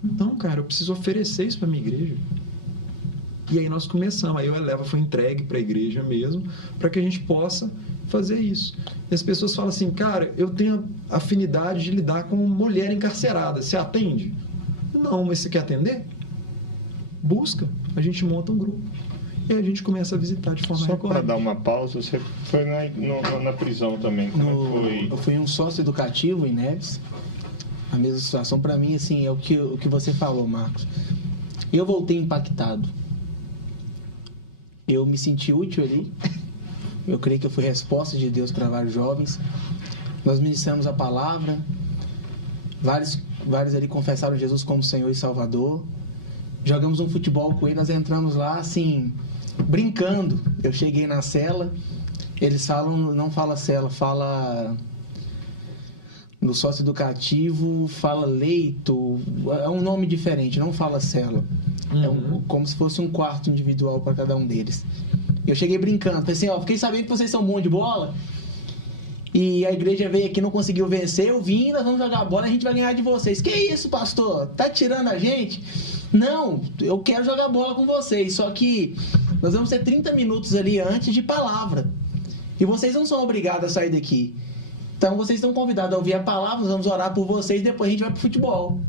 Então, cara, eu preciso oferecer isso para minha igreja. E aí nós começamos. Aí o Eleva foi entregue para a igreja mesmo, para que a gente possa fazer isso. E as pessoas falam assim, cara, eu tenho afinidade de lidar com mulher encarcerada. Você atende? Não, mas você quer atender? Busca. A gente monta um grupo. E aí a gente começa a visitar de forma Só para recorrente. dar uma pausa, você foi na prisão também. Como é que foi? Eu fui um sócio educativo em Neves. A mesma situação para mim, assim, é o que você falou, Marcos. Eu voltei impactado. Eu me senti útil ali. Eu creio que eu fui resposta de Deus para vários jovens. Nós ministramos a palavra. Vários ali confessaram Jesus como Senhor e Salvador. Jogamos um futebol com ele. Nós entramos lá, assim, brincando. Eu cheguei na cela. Eles falam, não fala cela, fala... No sócio educativo, fala leito. É um nome diferente, não fala cela. É como se fosse um quarto individual para cada um deles. Eu cheguei brincando, falei assim, ó, fiquei sabendo que vocês são bons de bola e a igreja veio aqui, não conseguiu vencer, eu vim, nós vamos jogar bola e a gente vai ganhar de vocês. Que isso, pastor? Tá tirando a gente? Não, eu quero jogar bola com vocês, só que nós vamos ter 30 minutos ali antes de palavra e vocês não são obrigados a sair daqui. Então vocês estão convidados a ouvir a palavra, nós vamos orar por vocês e depois a gente vai pro futebol.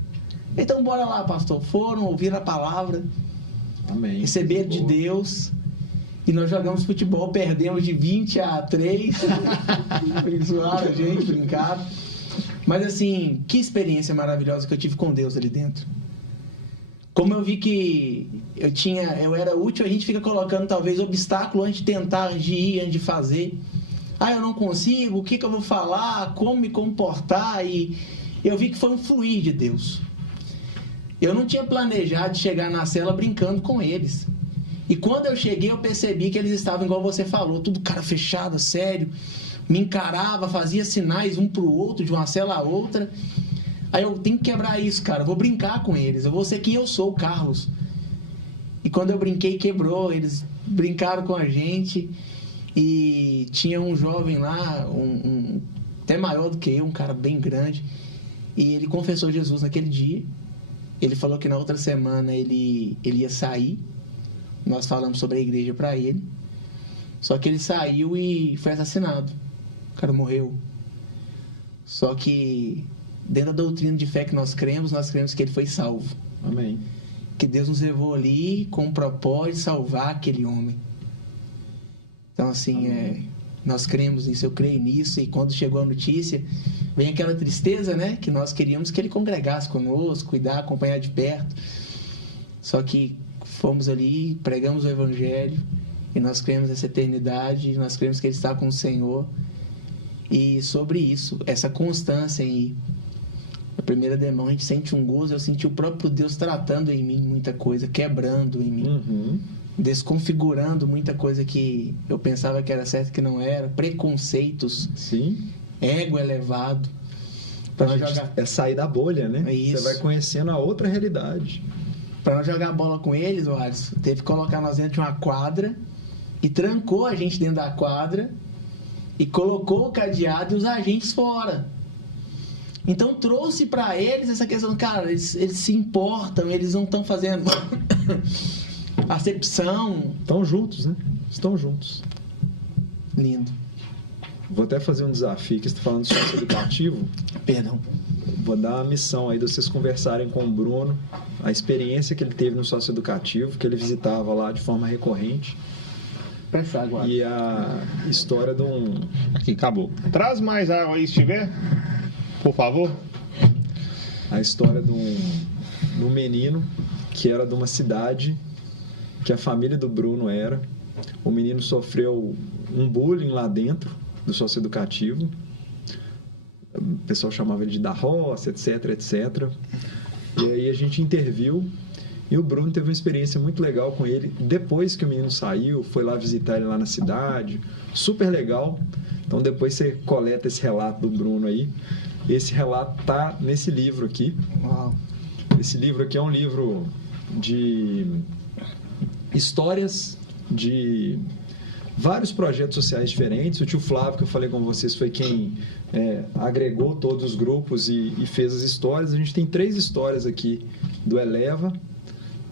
Então bora lá, pastor. Foram ouvir a palavra, Amém. receber de Deus. E nós jogamos futebol, perdemos de 20-3. Zoaram a gente, brincaram. Mas assim, que experiência maravilhosa que eu tive com Deus ali dentro. Como eu vi que eu era útil, a gente fica colocando talvez obstáculo antes de tentar, antes de ir, antes de fazer. Ah, eu não consigo, o que eu vou falar, como me comportar. E eu vi que foi um fluir de Deus. Eu não tinha planejado de chegar na cela brincando com eles. E quando eu cheguei, eu percebi que eles estavam igual você falou, tudo cara fechado, sério. Me encarava, fazia sinais um pro outro, de uma cela a outra. Aí eu tenho que quebrar isso, cara. Eu vou brincar com eles. Eu vou ser quem eu sou, o Carlos. E quando eu brinquei, quebrou. Eles brincaram com a gente. E tinha um jovem lá, até maior do que eu, um cara bem grande. E ele confessou Jesus naquele dia. Ele falou que na outra semana ele ia sair. Nós falamos sobre a igreja para ele. Só que ele saiu e foi assassinado. O cara morreu. Só que dentro da doutrina de fé que nós cremos que ele foi salvo. Amém. Que Deus nos levou ali com o propósito de salvar aquele homem. Então, assim, nós cremos nisso, eu creio nisso. E quando chegou a notícia, vem aquela tristeza, né? Que nós queríamos que ele congregasse conosco, cuidar, acompanhar de perto. Só que fomos ali, pregamos o Evangelho e nós cremos nessa eternidade, nós cremos que Ele está com o Senhor. E sobre isso, essa constância aí, a primeira demão, a gente sente um gozo, eu senti o próprio Deus tratando em mim muita coisa, quebrando em mim, desconfigurando muita coisa que eu pensava que era certo que não era, preconceitos, Sim. ego elevado. É sair da bolha, né? É isso. Você vai conhecendo a outra realidade. Para nós jogar bola com eles, Alisson, teve que colocar nós dentro de uma quadra e trancou a gente dentro da quadra e colocou o cadeado e os agentes fora. Então trouxe para eles essa questão, cara, eles se importam, eles não estão fazendo acepção. Estão juntos, né? Estão juntos. Lindo. vou até fazer um desafio que você está falando de socioeducativo. Perdão. Vou dar uma missão aí de vocês conversarem com o Bruno, a experiência que ele teve no socioeducativo, que ele visitava lá de forma recorrente. Peça água. E a história de um... Aqui, acabou. Traz mais água aí se tiver, por favor. A história de um menino que era de uma cidade que a família do Bruno era. O menino sofreu um bullying lá dentro do socioeducativo. O pessoal chamava ele de da roça, etc, etc. E aí a gente interviu e o Bruno teve uma experiência muito legal com ele. Depois que o menino saiu, foi lá visitar ele lá na cidade. Super legal. Então depois você coleta esse relato do Bruno aí. Esse relato tá nesse livro aqui. Uau. Esse livro aqui é um livro de histórias de vários projetos sociais diferentes. O tio Flávio, que eu falei com vocês, foi quem agregou todos os grupos e fez as histórias. A gente tem 3 histórias aqui do Eleva,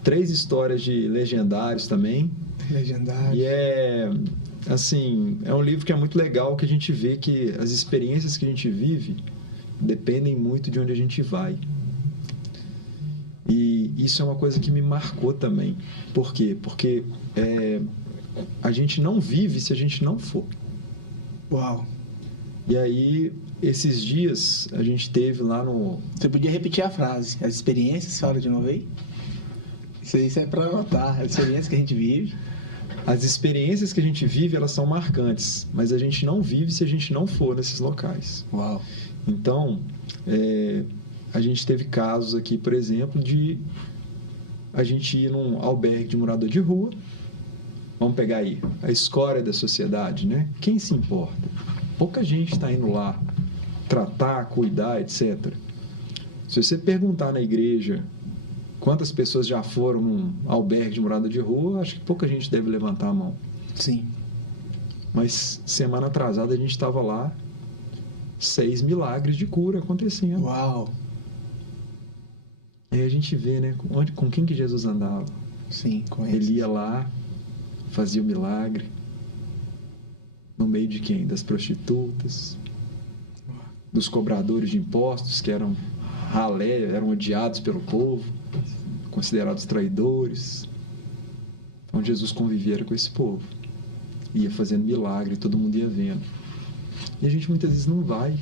3 histórias de legendários também. Legendário. E é um livro que é muito legal, que a gente vê que as experiências que a gente vive dependem muito de onde a gente vai. E isso é uma coisa que me marcou também. Por quê? Porque a gente não vive se a gente não for. Uau. E aí, esses dias, a gente teve lá no... Você podia repetir a frase. As experiências, fala de novo aí. Isso é para anotar. As experiências que a gente vive. As experiências que a gente vive, elas são marcantes. Mas a gente não vive se a gente não for nesses locais. Uau. Então, a gente teve casos aqui, por exemplo, de a gente ir num albergue de morador de rua. Vamos pegar aí a escória da sociedade, né? Quem se importa? Pouca gente está indo lá tratar, cuidar, etc. Se você perguntar na igreja quantas pessoas já foram num albergue de morador de rua, acho que pouca gente deve levantar a mão. Sim. Mas semana atrasada a gente estava lá, 6 milagres de cura acontecendo. Uau. E aí a gente vê, né? Com quem que Jesus andava? Sim, com Ele ia lá, fazia o milagre. No meio de quem? Das prostitutas, dos cobradores de impostos, que eram ralé, eram odiados pelo povo, considerados traidores. Então Jesus convivia com esse povo. Ia fazendo milagre, todo mundo ia vendo. E a gente muitas vezes não vai.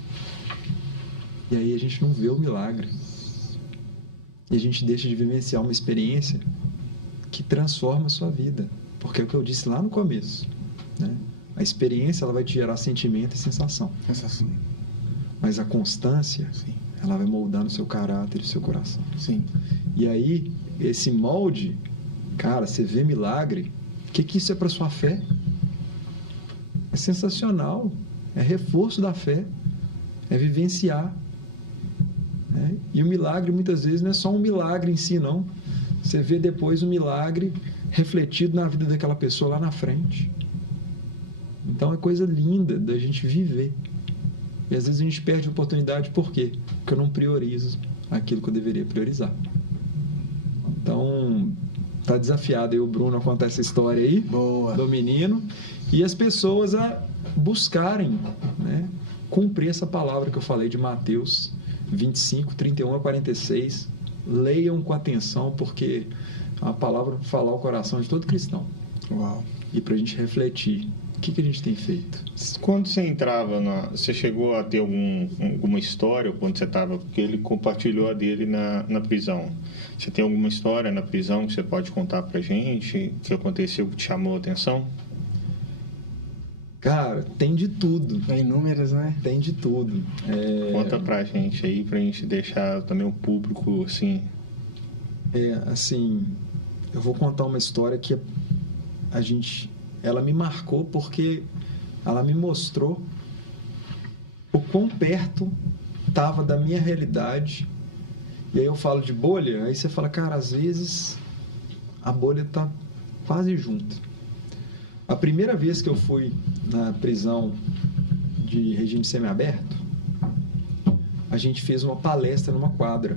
E aí a gente não vê o milagre. E a gente deixa de vivenciar uma experiência que transforma a sua vida. Porque é o que eu disse lá no começo, né? A experiência, ela vai te gerar sentimento e sensação. Sensação. Mas a constância, Sim. ela vai moldando o seu caráter e o seu coração. Sim. E aí, esse molde, cara, você vê milagre, o que isso é para sua fé? É sensacional. É reforço da fé. É vivenciar. Né? E o milagre, muitas vezes, não é só um milagre em si, não. Você vê depois o milagre refletido na vida daquela pessoa lá na frente. Então é coisa linda da gente viver. E às vezes a gente perde a oportunidade, por quê? Porque eu não priorizo aquilo que eu deveria priorizar. Então, tá desafiado aí o Bruno a contar essa história aí. Boa. Do menino. E as pessoas a buscarem, né, cumprir essa palavra que eu falei de Mateus 25, 31 a 46. Leiam com atenção, porque é uma palavra para falar o coração de todo cristão. Uau. E para a gente refletir. O que a gente tem feito? Quando você entrava você chegou a ter alguma história quando você estava, porque ele compartilhou a dele na prisão. Você tem alguma história na prisão que você pode contar pra gente, que aconteceu que te chamou a atenção? Cara, tem de tudo. Tem inúmeras, né? Tem de tudo. Conta pra gente aí, pra gente deixar também o público assim. Assim, eu vou contar uma história que ela me marcou porque ela me mostrou o quão perto estava da minha realidade. E aí eu falo de bolha, aí você fala, cara, às vezes a bolha está quase junto. A primeira vez que eu fui na prisão de regime semiaberto, a gente fez uma palestra numa quadra.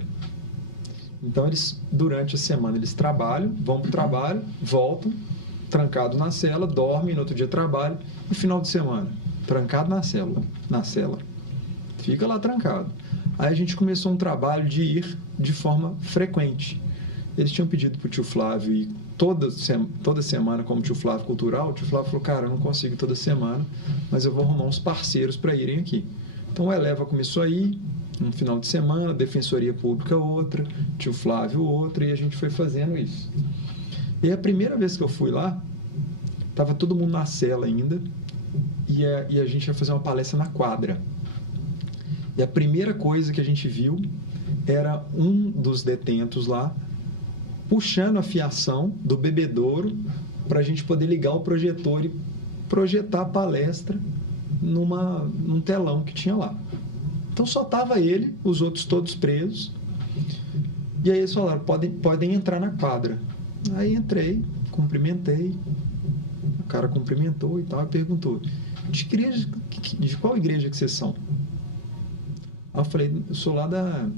Então, durante a semana, eles trabalham, vão para o trabalho, voltam, trancados na cela, dormem, no outro dia trabalham, e final de semana. trancado na cela. Fica lá trancado. Aí a gente começou um trabalho de ir de forma frequente. Eles tinham pedido para o tio Flávio ir toda semana como tio Flávio cultural. O tio Flávio falou, cara, eu não consigo toda semana, mas eu vou arrumar uns parceiros para irem aqui. Então o Eleva começou a ir, um final de semana, Defensoria Pública outra, tio Flávio outra, e a gente foi fazendo isso. E a primeira vez que eu fui lá, estava todo mundo na cela ainda, e a gente ia fazer uma palestra na quadra. E a primeira coisa que a gente viu era um dos detentos lá puxando a fiação do bebedouro para a gente poder ligar o projetor e projetar a palestra num telão que tinha lá. Então só estava ele, os outros todos presos. E aí eles falaram, podem entrar na quadra. Aí entrei, cumprimentei. O cara cumprimentou e tal, e perguntou, de qual igreja que vocês são? Aí eu falei, eu sou lá da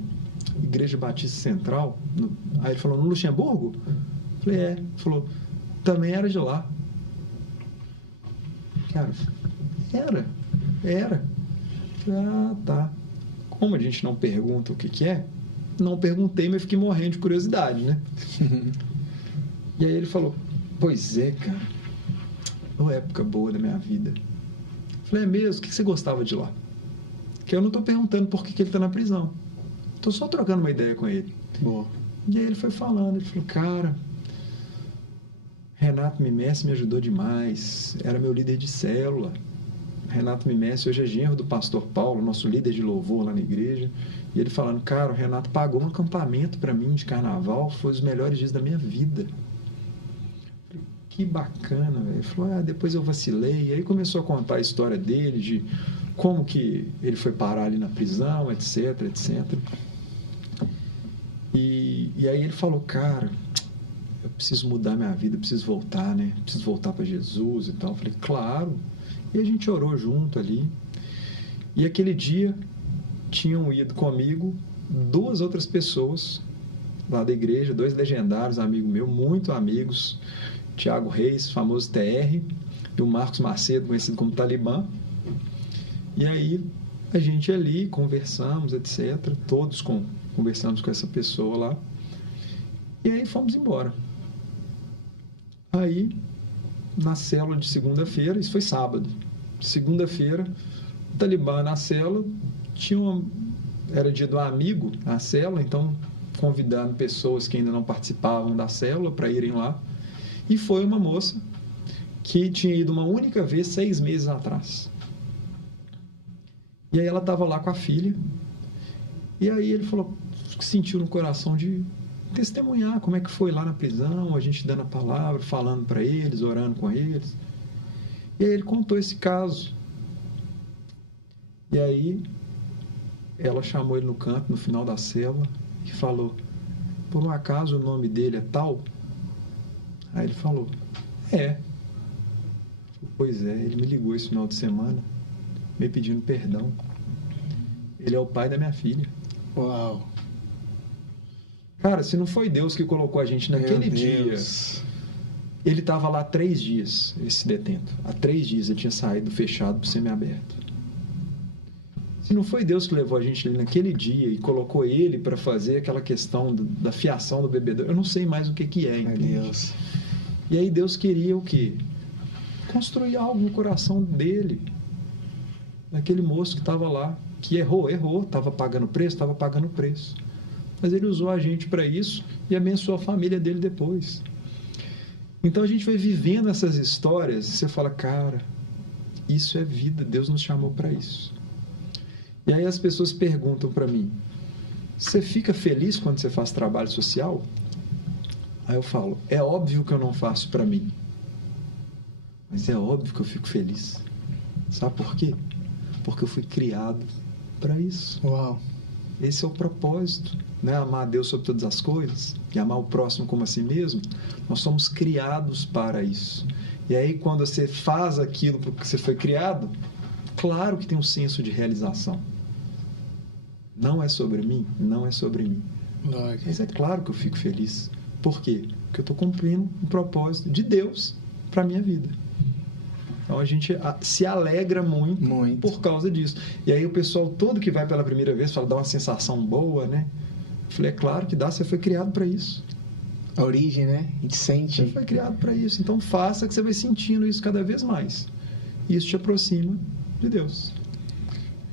Igreja Batista Central. Aí ele falou, no Luxemburgo? Eu falei, é. Ele falou, também era de lá. Cara, era. Eu falei, ah, tá. Como a gente não pergunta o que é, não perguntei, mas fiquei morrendo de curiosidade, né? E aí ele falou, pois é, cara, uma época boa da minha vida. Eu falei, é mesmo? O que você gostava de lá? Que eu não estou perguntando por que ele está na prisão. Estou só trocando uma ideia com ele. Boa. E aí ele foi falando, ele falou, cara, Renato Mimessi me ajudou demais, era meu líder de célula. Renato Mimessi hoje é genro do pastor Paulo, nosso líder de louvor lá na igreja. E ele falando, cara, o Renato pagou um acampamento para mim de carnaval, foi os melhores dias da minha vida. Que bacana, velho. Ele falou, depois eu vacilei. E aí começou a contar a história dele, de como que ele foi parar ali na prisão, etc, etc. E aí ele falou, cara, eu preciso mudar minha vida, eu preciso voltar, né? Preciso voltar para Jesus e tal. Eu falei, claro. E a gente orou junto ali. E aquele dia tinham ido comigo 2 outras pessoas lá da igreja, 2 legendários, amigos meus, muito amigos, Tiago Reis, famoso TR, e o Marcos Macedo, conhecido como Talibã. E aí a gente ali conversamos, etc. Todos conversamos com essa pessoa lá. E aí fomos embora. Aí, na célula de segunda-feira, isso foi sábado. Segunda-feira, o Talibã na célula, era dia do amigo na célula, então convidando pessoas que ainda não participavam da célula para irem lá. E foi uma moça que tinha ido uma única vez 6 meses atrás. E aí ela estava lá com a filha. E aí ele falou que sentiu no coração de testemunhar como é que foi lá na prisão, a gente dando a palavra, falando para eles, orando com eles. E aí ele contou esse caso. E aí ela chamou ele no canto, no final da cela, e falou, por um acaso o nome dele é tal? Aí ele falou, é. Pois é, ele me ligou esse final de semana, me pedindo perdão. Ele é o pai da minha filha. Uau. Cara, se não foi Deus que colocou a gente naquele dia, ele estava lá 3 dias, esse detento. Há 3 dias ele tinha saído fechado para o semiaberto. Se não foi Deus que levou a gente ali naquele dia e colocou ele para fazer aquela questão da fiação do bebedouro, eu não sei mais o que é, entende? Deus. E aí Deus queria o quê? Construir algo no coração dele, daquele moço que estava lá, que errou, estava pagando preço. Mas ele usou a gente para isso e abençoou a família dele depois. Então a gente vai vivendo essas histórias e você fala, cara, isso é vida, Deus nos chamou para isso. E aí as pessoas perguntam para mim, você fica feliz quando você faz trabalho social? Aí eu falo, é óbvio que eu não faço para mim, mas é óbvio que eu fico feliz. Sabe por quê? Porque eu fui criado para isso. Uau. Esse é o propósito, né? Amar a Deus sobre todas as coisas e amar o próximo como a si mesmo. Nós somos criados para isso. E aí quando você faz aquilo para que você foi criado, claro que tem um senso de realização. Não é sobre mim? Não é sobre mim. Lógico. Mas é claro que eu fico feliz. Por quê? Porque eu estou cumprindo um propósito de Deus para a minha vida. Então a gente se alegra muito, Muito. por causa disso. E aí o pessoal todo que vai pela primeira vez fala, dá uma sensação boa, né? Eu falei, é claro que dá, você foi criado para isso. A origem, né? A gente Você sente. foi criado para isso. Então faça que você vai sentindo isso cada vez mais. Isso te aproxima de Deus.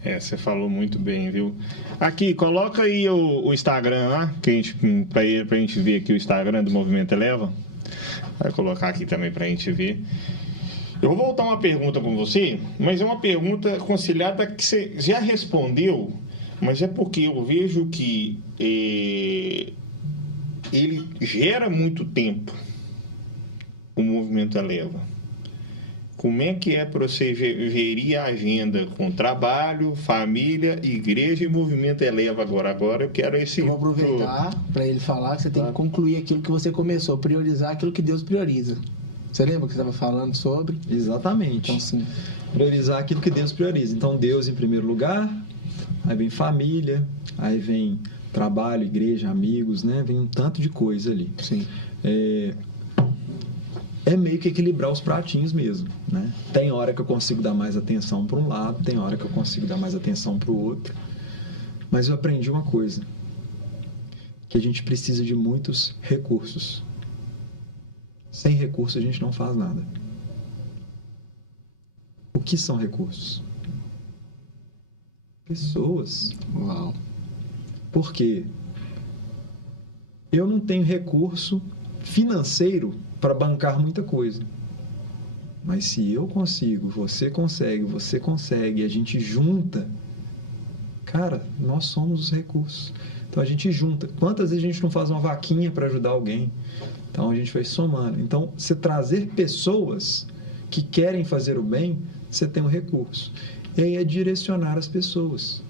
Você falou muito bem, viu? Aqui, coloca aí o Instagram lá, pra gente ver aqui o Instagram do Movimento Eleva. Vai colocar aqui também pra gente ver. Eu vou voltar uma pergunta com você, mas é uma pergunta conciliada que você já respondeu, mas é porque eu vejo que ele gera muito tempo, o Movimento Eleva. Como é que é para você gerir a agenda com trabalho, família, igreja e Movimento Eleva agora? Agora eu quero esse... Eu vou aproveitar para ele falar que você tem que concluir aquilo que você começou, priorizar aquilo que Deus prioriza. Você lembra que você estava falando sobre? Exatamente. Então, sim. Priorizar aquilo que Deus prioriza. Então, Deus em primeiro lugar, aí vem família, aí vem trabalho, igreja, amigos, né? Vem um tanto de coisa ali. Sim. É meio que equilibrar os pratinhos mesmo, né? Tem hora que eu consigo dar mais atenção para um lado, tem hora que eu consigo dar mais atenção para o outro. Mas eu aprendi uma coisa, que a gente precisa de muitos recursos. Sem recursos a gente não faz nada. O que são recursos? Pessoas. Uau. Por quê? Eu não tenho recurso financeiro para bancar muita coisa. Mas se eu consigo, você consegue, a gente junta, cara, nós somos os recursos. Então a gente junta. Quantas vezes a gente não faz uma vaquinha para ajudar alguém? Então a gente vai somando. Então, você trazer pessoas que querem fazer o bem, você tem um recurso. E aí é direcionar as pessoas.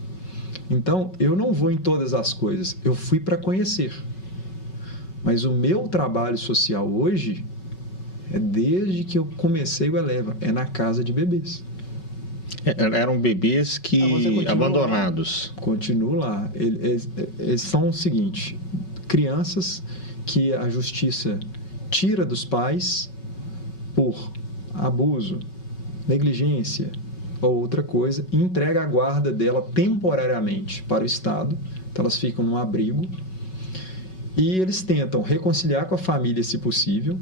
Então, eu não vou em todas as coisas, eu fui para conhecer. Mas o meu trabalho social hoje é desde que eu comecei o Eleva, é na casa de bebês. Eram bebês que você continua abandonados. Continuo lá. Eles são o seguinte, crianças que a justiça tira dos pais por abuso, negligência ou outra coisa e entrega a guarda dela temporariamente para o Estado. Então elas ficam num abrigo e eles tentam reconciliar com a família se possível,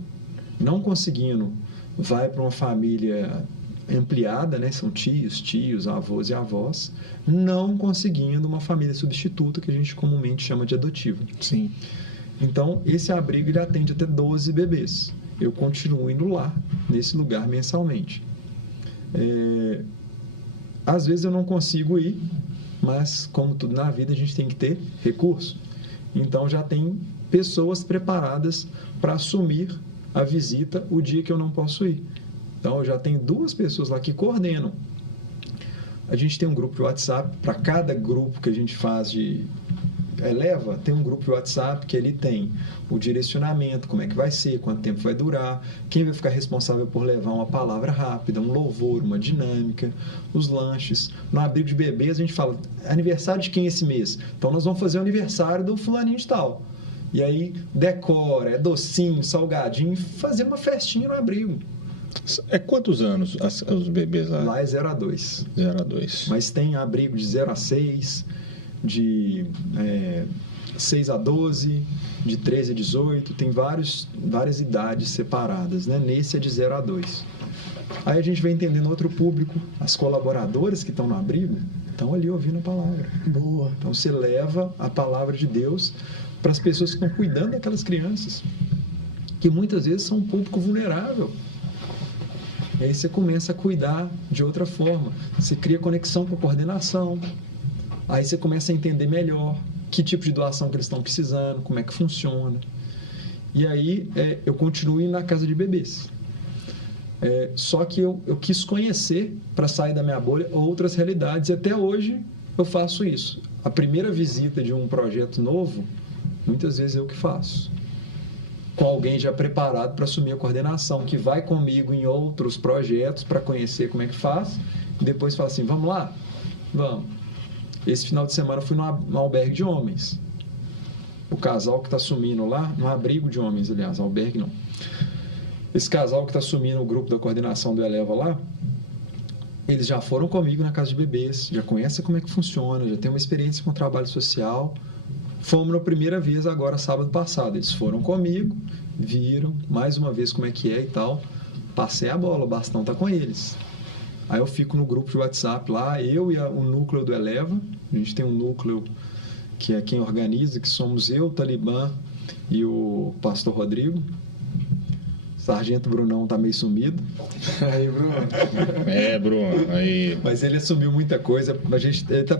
não conseguindo, vai para uma família ampliada, né? São tios, avós e avós, não conseguindo uma família substituta que a gente comumente chama de adotiva. Sim. Então, esse abrigo ele atende até 12 bebês. Eu continuo indo lá, nesse lugar, mensalmente. Às vezes eu não consigo ir, mas, como tudo na vida, a gente tem que ter recurso. Então, já tem pessoas preparadas para assumir a visita o dia que eu não posso ir. Então, eu já tenho 2 pessoas lá que coordenam. A gente tem um grupo de WhatsApp, para cada grupo que a gente faz de Eleva, tem um grupo de WhatsApp que ele tem o direcionamento, como é que vai ser, quanto tempo vai durar, quem vai ficar responsável por levar uma palavra rápida, um louvor, uma dinâmica, os lanches. No abrigo de bebês a gente fala, aniversário de quem esse mês? Então nós vamos fazer o aniversário do fulaninho de tal. E aí decora, é docinho, salgadinho, fazer uma festinha no abrigo. É quantos anos os bebês lá? Lá é 0 a 2. 0 a 2. Mas tem abrigo de 0 a 6, de 6 a 12, de 13 a 18, tem várias idades separadas, né? Nesse é de 0 a 2. Aí a gente vai entendendo outro público, as colaboradoras que estão no abrigo estão ali ouvindo a palavra. Boa. Então você leva a palavra de Deus para as pessoas que estão cuidando daquelas crianças, que muitas vezes são um público vulnerável. E aí você começa a cuidar de outra forma. Você cria conexão com a coordenação. Aí você começa a entender melhor que tipo de doação que eles estão precisando, como é que funciona. E aí eu continuo indo na casa de bebês. Só que eu quis conhecer, para sair da minha bolha, outras realidades. E até hoje eu faço isso. A primeira visita de um projeto novo, muitas vezes eu que faço. Com alguém já preparado para assumir a coordenação, que vai comigo em outros projetos para conhecer como é que faz. E depois fala assim, vamos lá? Vamos. Esse final de semana eu fui num albergue de homens. O casal que está assumindo lá, num abrigo de homens, aliás, albergue não. esse casal que está assumindo o grupo da coordenação do Eleva lá, eles já foram comigo na casa de bebês, já conhecem como é que funciona, já tem uma experiência com trabalho social. Fomos na primeira vez agora, sábado passado. Eles foram comigo, viram mais uma vez como é que é e tal. Passei a bola, o bastão tá com eles. Aí eu fico no grupo de WhatsApp lá, eu e o núcleo do Eleva. A gente tem um núcleo que é quem organiza, que somos eu, o Talibã e o pastor Rodrigo. Sargento Brunão tá meio sumido. Aí, Bruno. Bruno, aí... Mas ele assumiu muita coisa, ele tá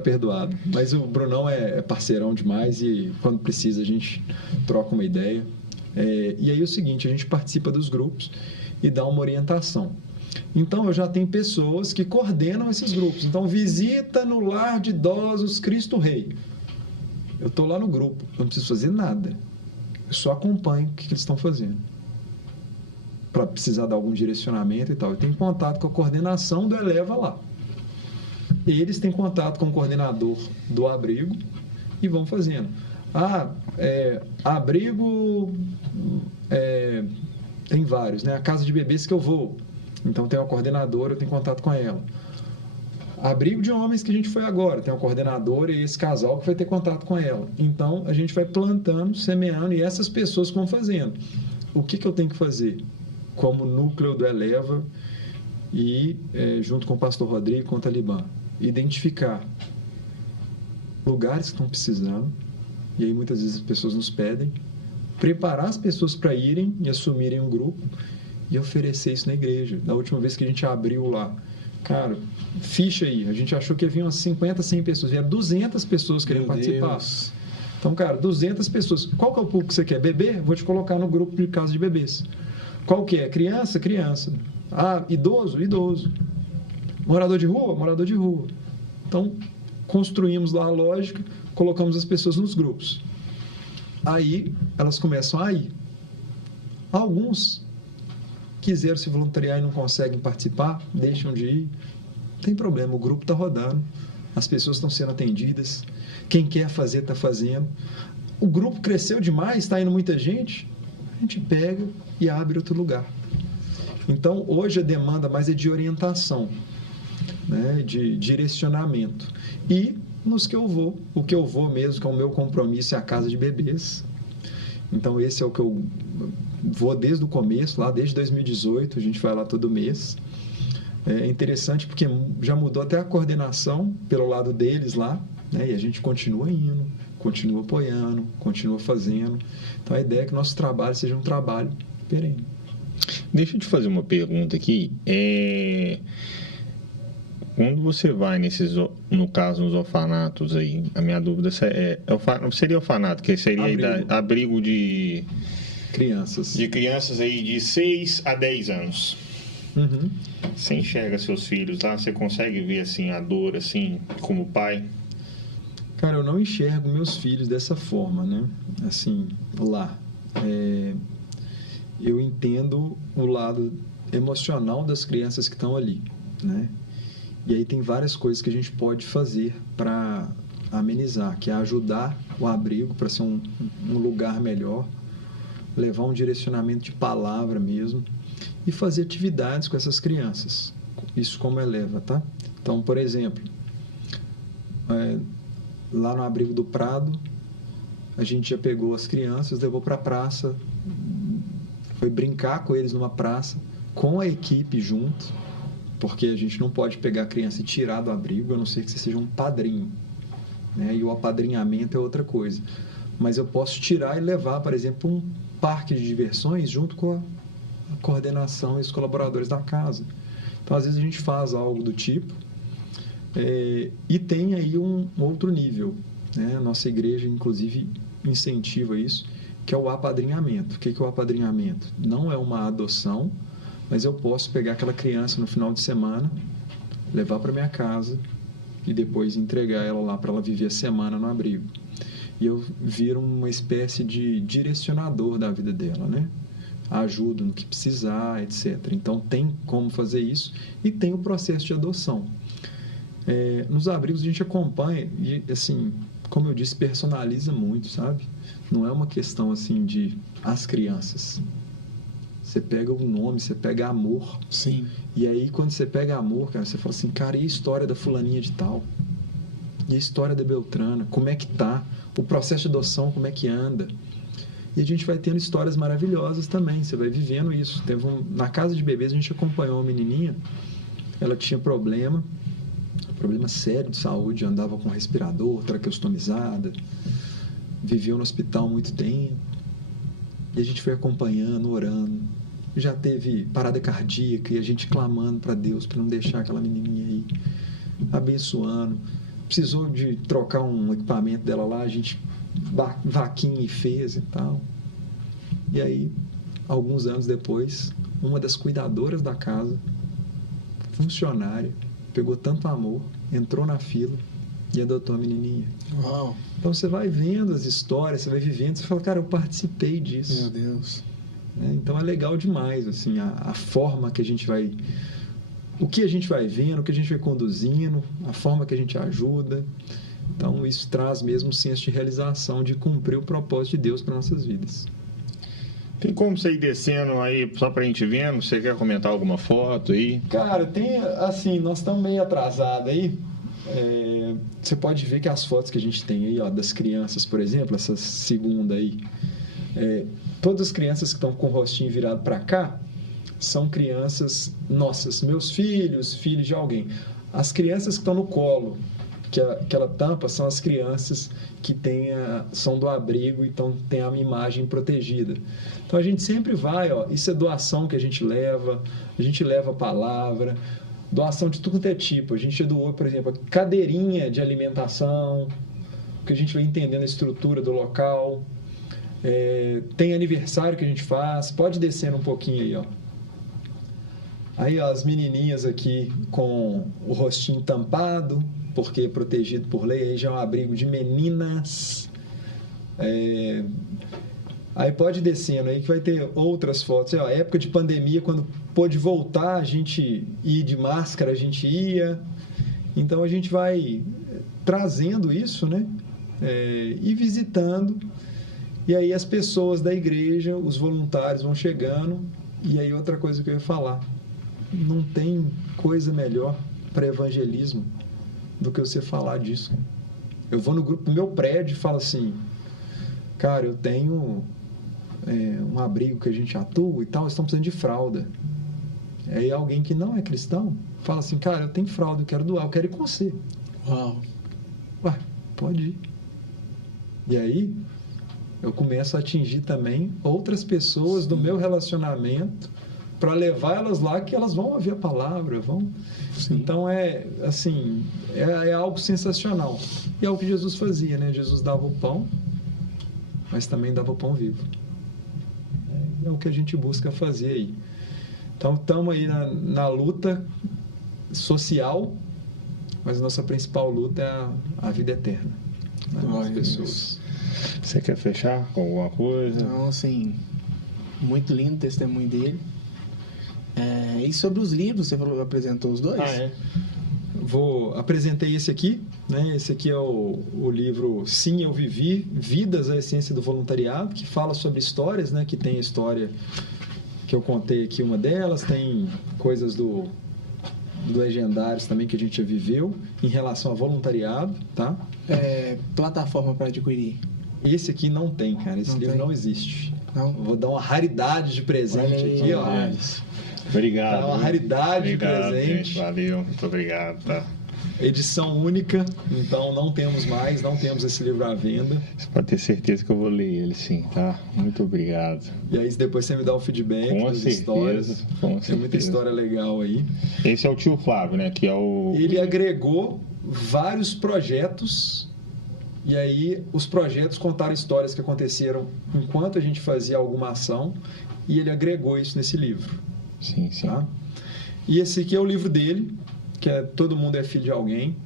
perdoado. Mas o Brunão é parceirão demais e quando precisa a gente troca uma ideia. E aí é o seguinte, a gente participa dos grupos e dá uma orientação. Então, eu já tenho pessoas que coordenam esses grupos. Então, visita no lar de idosos Cristo Rei. Eu tô lá no grupo, eu não preciso fazer nada. Eu só acompanho o que eles estão fazendo. Para precisar dar algum direcionamento e tal. Eu tenho contato com a coordenação do Eleva lá. Eles têm contato com o coordenador do abrigo e vão fazendo. Abrigo tem vários, né? A casa de bebês que eu vou. Então tem uma coordenadora, eu tenho contato com ela. Abrigo de homens que a gente foi agora, tem uma coordenadora e esse casal que vai ter contato com ela. Então a gente vai plantando, semeando e essas pessoas vão fazendo. O que eu tenho que fazer? Como núcleo do Eleva e junto com o pastor Rodrigo e com o Talibã, identificar lugares que estão precisando, e aí muitas vezes as pessoas nos pedem, preparar as pessoas para irem e assumirem um grupo e oferecer isso na igreja. Da última vez que a gente abriu lá, cara, ficha aí, a gente achou que havia umas 50, 100 pessoas, vieram 200 pessoas querendo participar. Deus. Então, cara, 200 pessoas. Qual que é o público que você quer? Bebê? Vou te colocar no grupo de casa de bebês. Qual que é? Criança? Criança. Idoso? Idoso. Morador de rua? Morador de rua. Então, construímos lá a lógica, colocamos as pessoas nos grupos. Aí, elas começam a ir. Alguns quiseram se voluntariar e não conseguem participar, deixam de ir. Não tem problema, o grupo está rodando, as pessoas estão sendo atendidas, quem quer fazer, está fazendo. O grupo cresceu demais, está indo muita gente, a gente pega e abre outro lugar. Então, hoje a demanda mais é de orientação, né, de direcionamento. E nos que eu vou, o que eu vou mesmo, que é o meu compromisso, é a casa de bebês. Então, esse é o que eu vou desde o começo, lá desde 2018, a gente vai lá todo mês. É interessante porque já mudou até a coordenação pelo lado deles lá, né, e a gente continua indo, continua apoiando, continua fazendo. Então, a ideia é que o nosso trabalho seja um trabalho perene. Deixa eu te fazer uma pergunta aqui. Quando você vai nesses, no caso, nos orfanatos aí, a minha dúvida seria orfanato, que seria abrigo de crianças. De crianças aí de 6 a 10 anos. Uhum. Você enxerga seus filhos lá, você consegue ver assim a dor assim como pai? Cara, eu não enxergo meus filhos dessa forma, né? Assim, lá. Eu entendo o lado emocional das crianças que estão ali, né? E aí tem várias coisas que a gente pode fazer para amenizar, que é ajudar o abrigo para ser um lugar melhor, levar um direcionamento de palavra mesmo e fazer atividades com essas crianças. Isso como Eleva, tá? Então, por exemplo, lá no abrigo do Prado, a gente já pegou as crianças, levou para a praça, foi brincar com eles numa praça, com a equipe junto, porque a gente não pode pegar a criança e tirar do abrigo, a não ser que você seja um padrinho, né? E o apadrinhamento é outra coisa. Mas eu posso tirar e levar, por exemplo, para um parque de diversões junto com a coordenação e os colaboradores da casa. Então, às vezes, a gente faz algo do tipo. E tem aí um outro nível, né? A nossa igreja, inclusive, incentiva isso, que é o apadrinhamento. O que é o apadrinhamento? Não é uma adoção, mas eu posso pegar aquela criança no final de semana, levar para minha casa e depois entregar ela lá para ela viver a semana no abrigo. E eu viro uma espécie de direcionador da vida dela, né? Ajudo no que precisar, etc. Então, tem como fazer isso e tem o processo de adoção. Nos abrigos a gente acompanha e, assim, como eu disse, personaliza muito, sabe? Não é uma questão, assim, de as crianças. você pega o nome, você pega amor. Sim. E aí, quando você pega amor, cara, você fala assim, cara, e a história da fulaninha de tal? E a história da Beltrana? Como é que tá? O processo de adoção, como é que anda? E a gente vai tendo histórias maravilhosas também, você vai vivendo isso. Na casa de bebês, a gente acompanhou uma menininha, ela tinha problema sério de saúde, andava com respirador, traqueostomizada, viveu no hospital há muito tempo. E a gente foi acompanhando, orando. Já teve parada cardíaca e a gente clamando para Deus para não deixar aquela menininha aí, abençoando. Precisou de trocar um equipamento dela lá, a gente vaquinha e fez e tal. E aí, alguns anos depois, uma das cuidadoras da casa, funcionária, pegou tanto amor, entrou na fila e adotou a menininha. Uau. Então você vai vendo as histórias, você vai vivendo, você fala, cara, eu participei disso. Meu Deus. Então é legal demais, assim, a forma que a gente vai... O que a gente vai vendo, o que a gente vai conduzindo, a forma que a gente ajuda. Então isso traz mesmo um senso de realização, de cumprir o propósito de Deus para nossas vidas. Tem como você ir descendo aí, só pra gente vendo? Você quer comentar alguma foto aí? Cara, tem, assim, nós estamos meio atrasados aí. Você pode ver que as fotos que a gente tem aí, ó, das crianças, por exemplo, essa segunda aí, todas as crianças que estão com o rostinho virado para cá são crianças nossas, meus filhos, filhos de alguém. As crianças que estão no colo, que aquela tampa, são as crianças que são do abrigo, então tem a imagem protegida. Então a gente sempre vai, ó, isso é doação que a gente leva a palavra, doação de tudo quanto é tipo. A gente doou, por exemplo, a cadeirinha de alimentação, que a gente vai entendendo a estrutura do local. Tem aniversário que a gente faz, pode descer um pouquinho aí, ó. Aí, ó, as menininhas aqui com o rostinho tampado, porque é protegido por lei, aí já é um abrigo de meninas. Aí pode ir descendo aí que vai ter outras fotos. Ó, época de pandemia, quando pôde voltar, a gente ir de máscara, a gente ia. Então a gente vai trazendo isso, né? E visitando. E aí as pessoas da igreja, os voluntários vão chegando. E aí outra coisa que eu ia falar. Não tem coisa melhor para evangelismo do que você falar disso. Eu vou no grupo do meu prédio e falo assim, cara, eu tenho um abrigo que a gente atua e tal, estamos precisando de fralda. Aí alguém que não é cristão fala assim, cara, eu tenho fralda, eu quero doar, eu quero ir com você. Uau. Ué, pode ir. E aí eu começo a atingir também outras pessoas do meu relacionamento para levar elas lá, que elas vão ouvir a palavra, vão. Sim. Então assim, é algo sensacional. E é o que Jesus fazia, né? Jesus dava o pão, mas também dava o pão vivo. É o que a gente busca fazer aí. Então estamos aí na luta social, mas a nossa principal luta é a vida eterna, né? Das pessoas. Você quer fechar com alguma coisa? Então, assim, muito lindo o testemunho dele. E sobre os livros, você falou, apresentou os dois? Apresentei esse aqui, né? Esse aqui é o livro Sim, Eu Vivi, Vidas, a Essência do Voluntariado, que fala sobre histórias, né? Que tem a história que eu contei aqui, uma delas, tem coisas do Legendários também que a gente já viveu em relação a voluntariado, tá? Plataforma para adquirir. Esse aqui não tem, cara. Esse livro não existe. Não? Vou dar uma raridade de presente aqui, ó. Obrigado. Tá uma raridade de presente. Gente, valeu, muito obrigado, tá? Edição única, então não temos esse livro à venda. Você pode ter certeza que eu vou ler ele, sim, tá? Muito obrigado. E aí depois você me dá o feedback das histórias. Tem muita história legal aí. Esse é o tio Flávio, né? Que é o... Ele agregou vários projetos, e aí os projetos contaram histórias que aconteceram enquanto a gente fazia alguma ação, e ele agregou isso nesse livro. Sim, sim. Tá? E esse aqui é o livro dele, que é Todo Mundo é Filho de Alguém.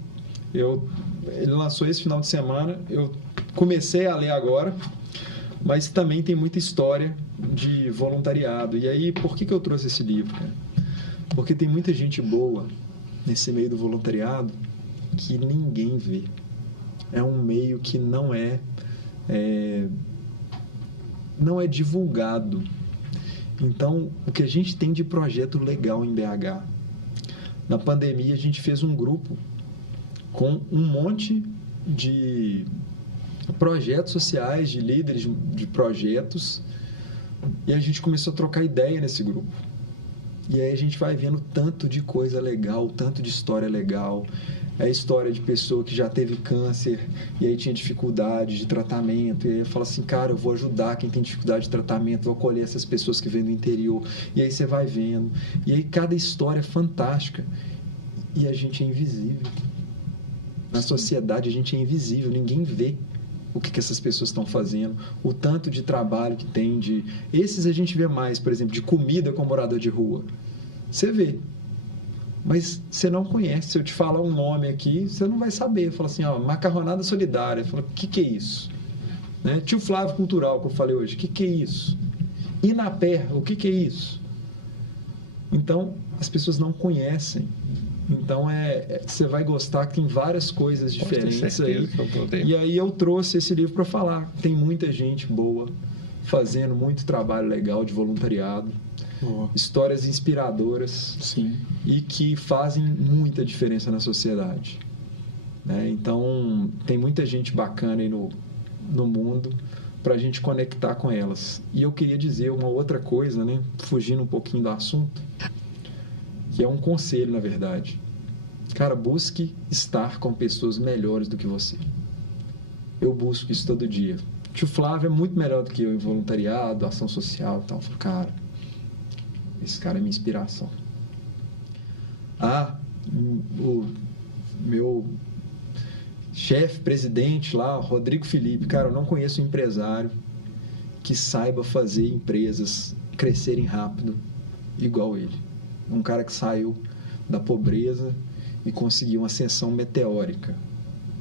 Ele lançou esse final de semana, eu comecei a ler agora, mas também tem muita história de voluntariado. E aí, por que eu trouxe esse livro, cara? Porque tem muita gente boa nesse meio do voluntariado que ninguém vê. É um meio que não é divulgado. Então, o que a gente tem de projeto legal em BH? Na pandemia, a gente fez um grupo com um monte de projetos sociais, de líderes de projetos, e a gente começou a trocar ideia nesse grupo. E aí a gente vai vendo tanto de coisa legal, tanto de história legal. É a história de pessoa que já teve câncer e aí tinha dificuldade de tratamento. E aí fala assim, cara, eu vou ajudar quem tem dificuldade de tratamento, vou acolher essas pessoas que vêm do interior. E aí você vai vendo. E aí cada história é fantástica. E a gente é invisível. Na sociedade a gente é invisível, ninguém vê o que essas pessoas estão fazendo, o tanto de trabalho que tem de... Esses a gente vê mais, por exemplo, de comida com morador de rua. Você vê, mas você não conhece. Se eu te falar um nome aqui, você não vai saber. Fala assim, ó, macarronada solidária. Fala, o que é isso? Né? Tio Flávio Cultural, que eu falei hoje, o que é isso? Inapé, o que é isso? Então, as pessoas não conhecem. Então, você vai gostar, que tem várias coisas diferentes aí. E aí eu trouxe esse livro para falar. Tem muita gente boa fazendo muito trabalho legal de voluntariado. Boa. Histórias inspiradoras. Sim. E que fazem muita diferença na sociedade. Né? Então, tem muita gente bacana aí no mundo para a gente conectar com elas. E eu queria dizer uma outra coisa, né? Fugindo um pouquinho do assunto, que é um conselho, na verdade. Cara, busque estar com pessoas melhores do que você. Eu busco isso todo dia. Tio Flávio é muito melhor do que eu em voluntariado, ação social e tal. Eu falo, cara, esse cara é minha inspiração. O meu chefe, presidente lá, Rodrigo Felipe, cara, eu não conheço um empresário que saiba fazer empresas crescerem rápido igual ele. Um cara que saiu da pobreza e conseguiu uma ascensão meteórica.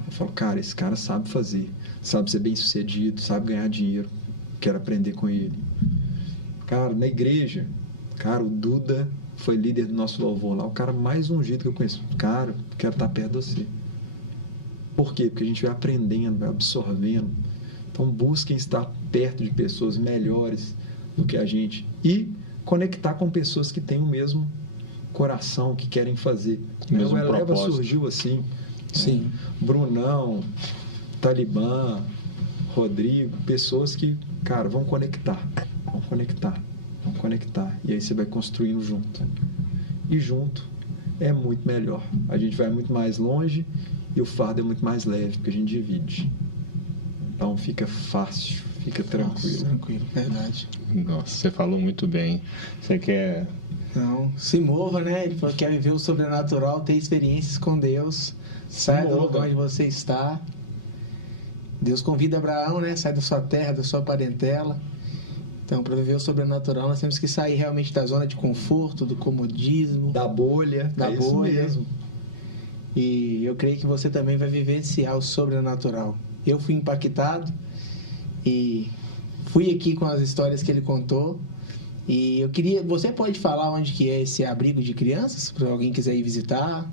Eu falo, cara, esse cara sabe fazer, sabe ser bem sucedido, sabe ganhar dinheiro, quero aprender com ele. Cara, na igreja, cara, o Duda foi líder do nosso louvor lá, o cara mais ungido que eu conheço. Cara, quero estar perto de você. Por quê? Porque a gente vai aprendendo, vai absorvendo. Então, busquem estar perto de pessoas melhores do que a gente e conectar com pessoas que têm o mesmo coração, que querem fazer. O Eleva surgiu assim. Sim. Brunão, Talibã, Rodrigo, pessoas que, cara, vão conectar. E aí você vai construindo junto. E junto é muito melhor. A gente vai muito mais longe e o fardo é muito mais leve, porque a gente divide. Então fica fácil, fica tranquilo. Nossa, tranquilo, verdade. Nossa, você falou muito bem. Você quer... Não, se mova, né? Ele falou que quer viver o sobrenatural, ter experiências com Deus. Saia do lugar onde você está. Deus convida Abraão, né? Sai da sua terra, da sua parentela. Então, para viver o sobrenatural, nós temos que sair realmente da zona de conforto, do comodismo. Da bolha. Da bolha. Isso mesmo. E eu creio que você também vai vivenciar o sobrenatural. Eu fui impactado e fui aqui com as histórias que ele contou. E eu queria... Você pode falar onde que é esse abrigo de crianças, para alguém quiser ir visitar?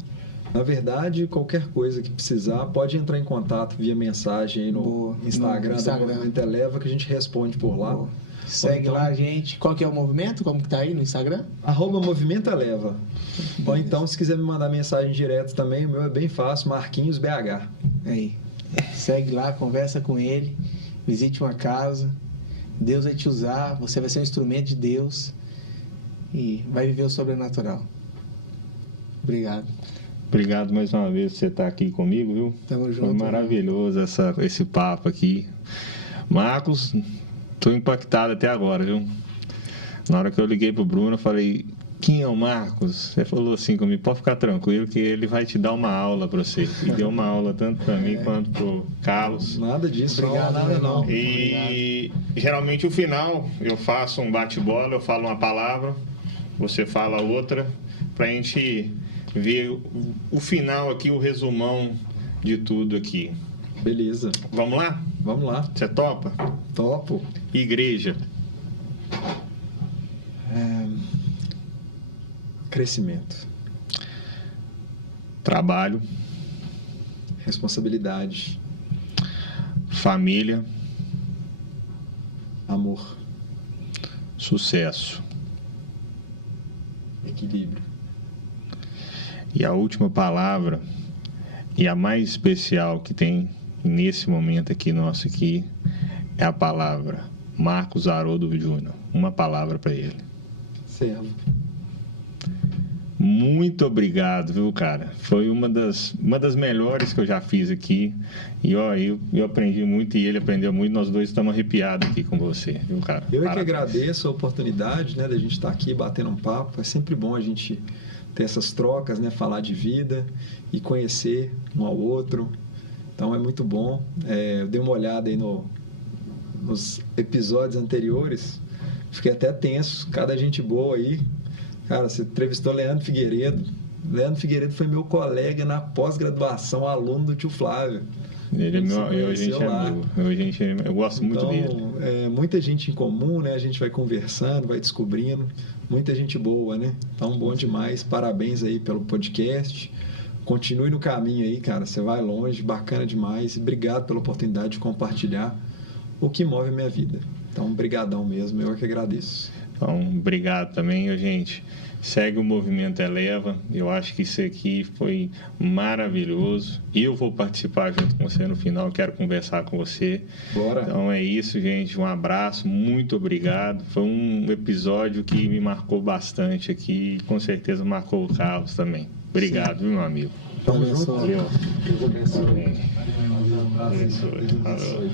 Na verdade, qualquer coisa que precisar, pode entrar em contato via mensagem aí no Instagram do Movimento Eleva, que a gente responde por lá. Boa. Segue então, lá, gente. Qual que é o movimento? Como que tá aí no Instagram? @Movimento Eleva. Ou então, se quiser me mandar mensagem direto também, o meu é bem fácil, Marquinhos BH. Aí. Segue lá, conversa com ele, visite uma casa. Deus vai te usar, você vai ser um instrumento de Deus e vai viver o sobrenatural. Obrigado. Obrigado mais uma vez por você estar aqui comigo, viu? Tamo junto. Foi maravilhoso esse papo aqui. Marcos, estou impactado até agora, viu? Na hora que eu liguei pro Bruno, eu falei, quem é o Marcos? Ele falou assim comigo, pode ficar tranquilo que ele vai te dar uma aula para você. E deu uma aula tanto para mim quanto pro Carlos. Nada disso. Obrigado, nada não. E geralmente o final, eu faço um bate-bola, eu falo uma palavra, você fala outra, pra gente ver o final aqui, o resumão de tudo aqui. Beleza. Vamos lá? Vamos lá. Você topa? Topo. Igreja. Crescimento. Trabalho. Responsabilidade. Família. Amor. Sucesso. Equilíbrio. E a última palavra, e a mais especial que tem nesse momento aqui nosso aqui, é a palavra Marcos Haroldo Júnior. Uma palavra para ele. Servo. Muito obrigado, viu, cara? Foi uma das melhores que eu já fiz aqui. E ó, eu aprendi muito e ele aprendeu muito. Nós dois estamos arrepiados aqui com você, viu, cara? Eu é que Parabéns. agradeço a oportunidade, né, da gente estar aqui batendo um papo. É sempre bom a gente ter essas trocas, né, falar de vida e conhecer um ao outro. Então é muito bom. Eu dei uma olhada aí nos episódios anteriores. Fiquei até tenso. Cada gente boa aí. Cara, você entrevistou Leandro Figueiredo. Leandro Figueiredo foi meu colega na pós-graduação, aluno do tio Flávio. Ele é meu, Você conheceu lá. eu gosto muito dele. Então, muita gente em comum, né? A gente vai conversando, vai descobrindo. Muita gente boa, né? Então, bom demais. Parabéns aí pelo podcast. Continue no caminho aí, cara. Você vai longe, bacana demais. Obrigado pela oportunidade de compartilhar o que move a minha vida. Então, brigadão mesmo. Eu é que agradeço. Então, obrigado também, gente. Segue o Movimento Eleva. Eu acho que isso aqui foi maravilhoso. Eu vou participar junto com você no final. Quero conversar com você. Bora. Então é isso, gente. Um abraço. Muito obrigado. Foi um episódio que me marcou bastante aqui. Com certeza marcou o Carlos também. Obrigado, viu, meu amigo? Tamo junto. Valeu. Deus abençoe. Valeu.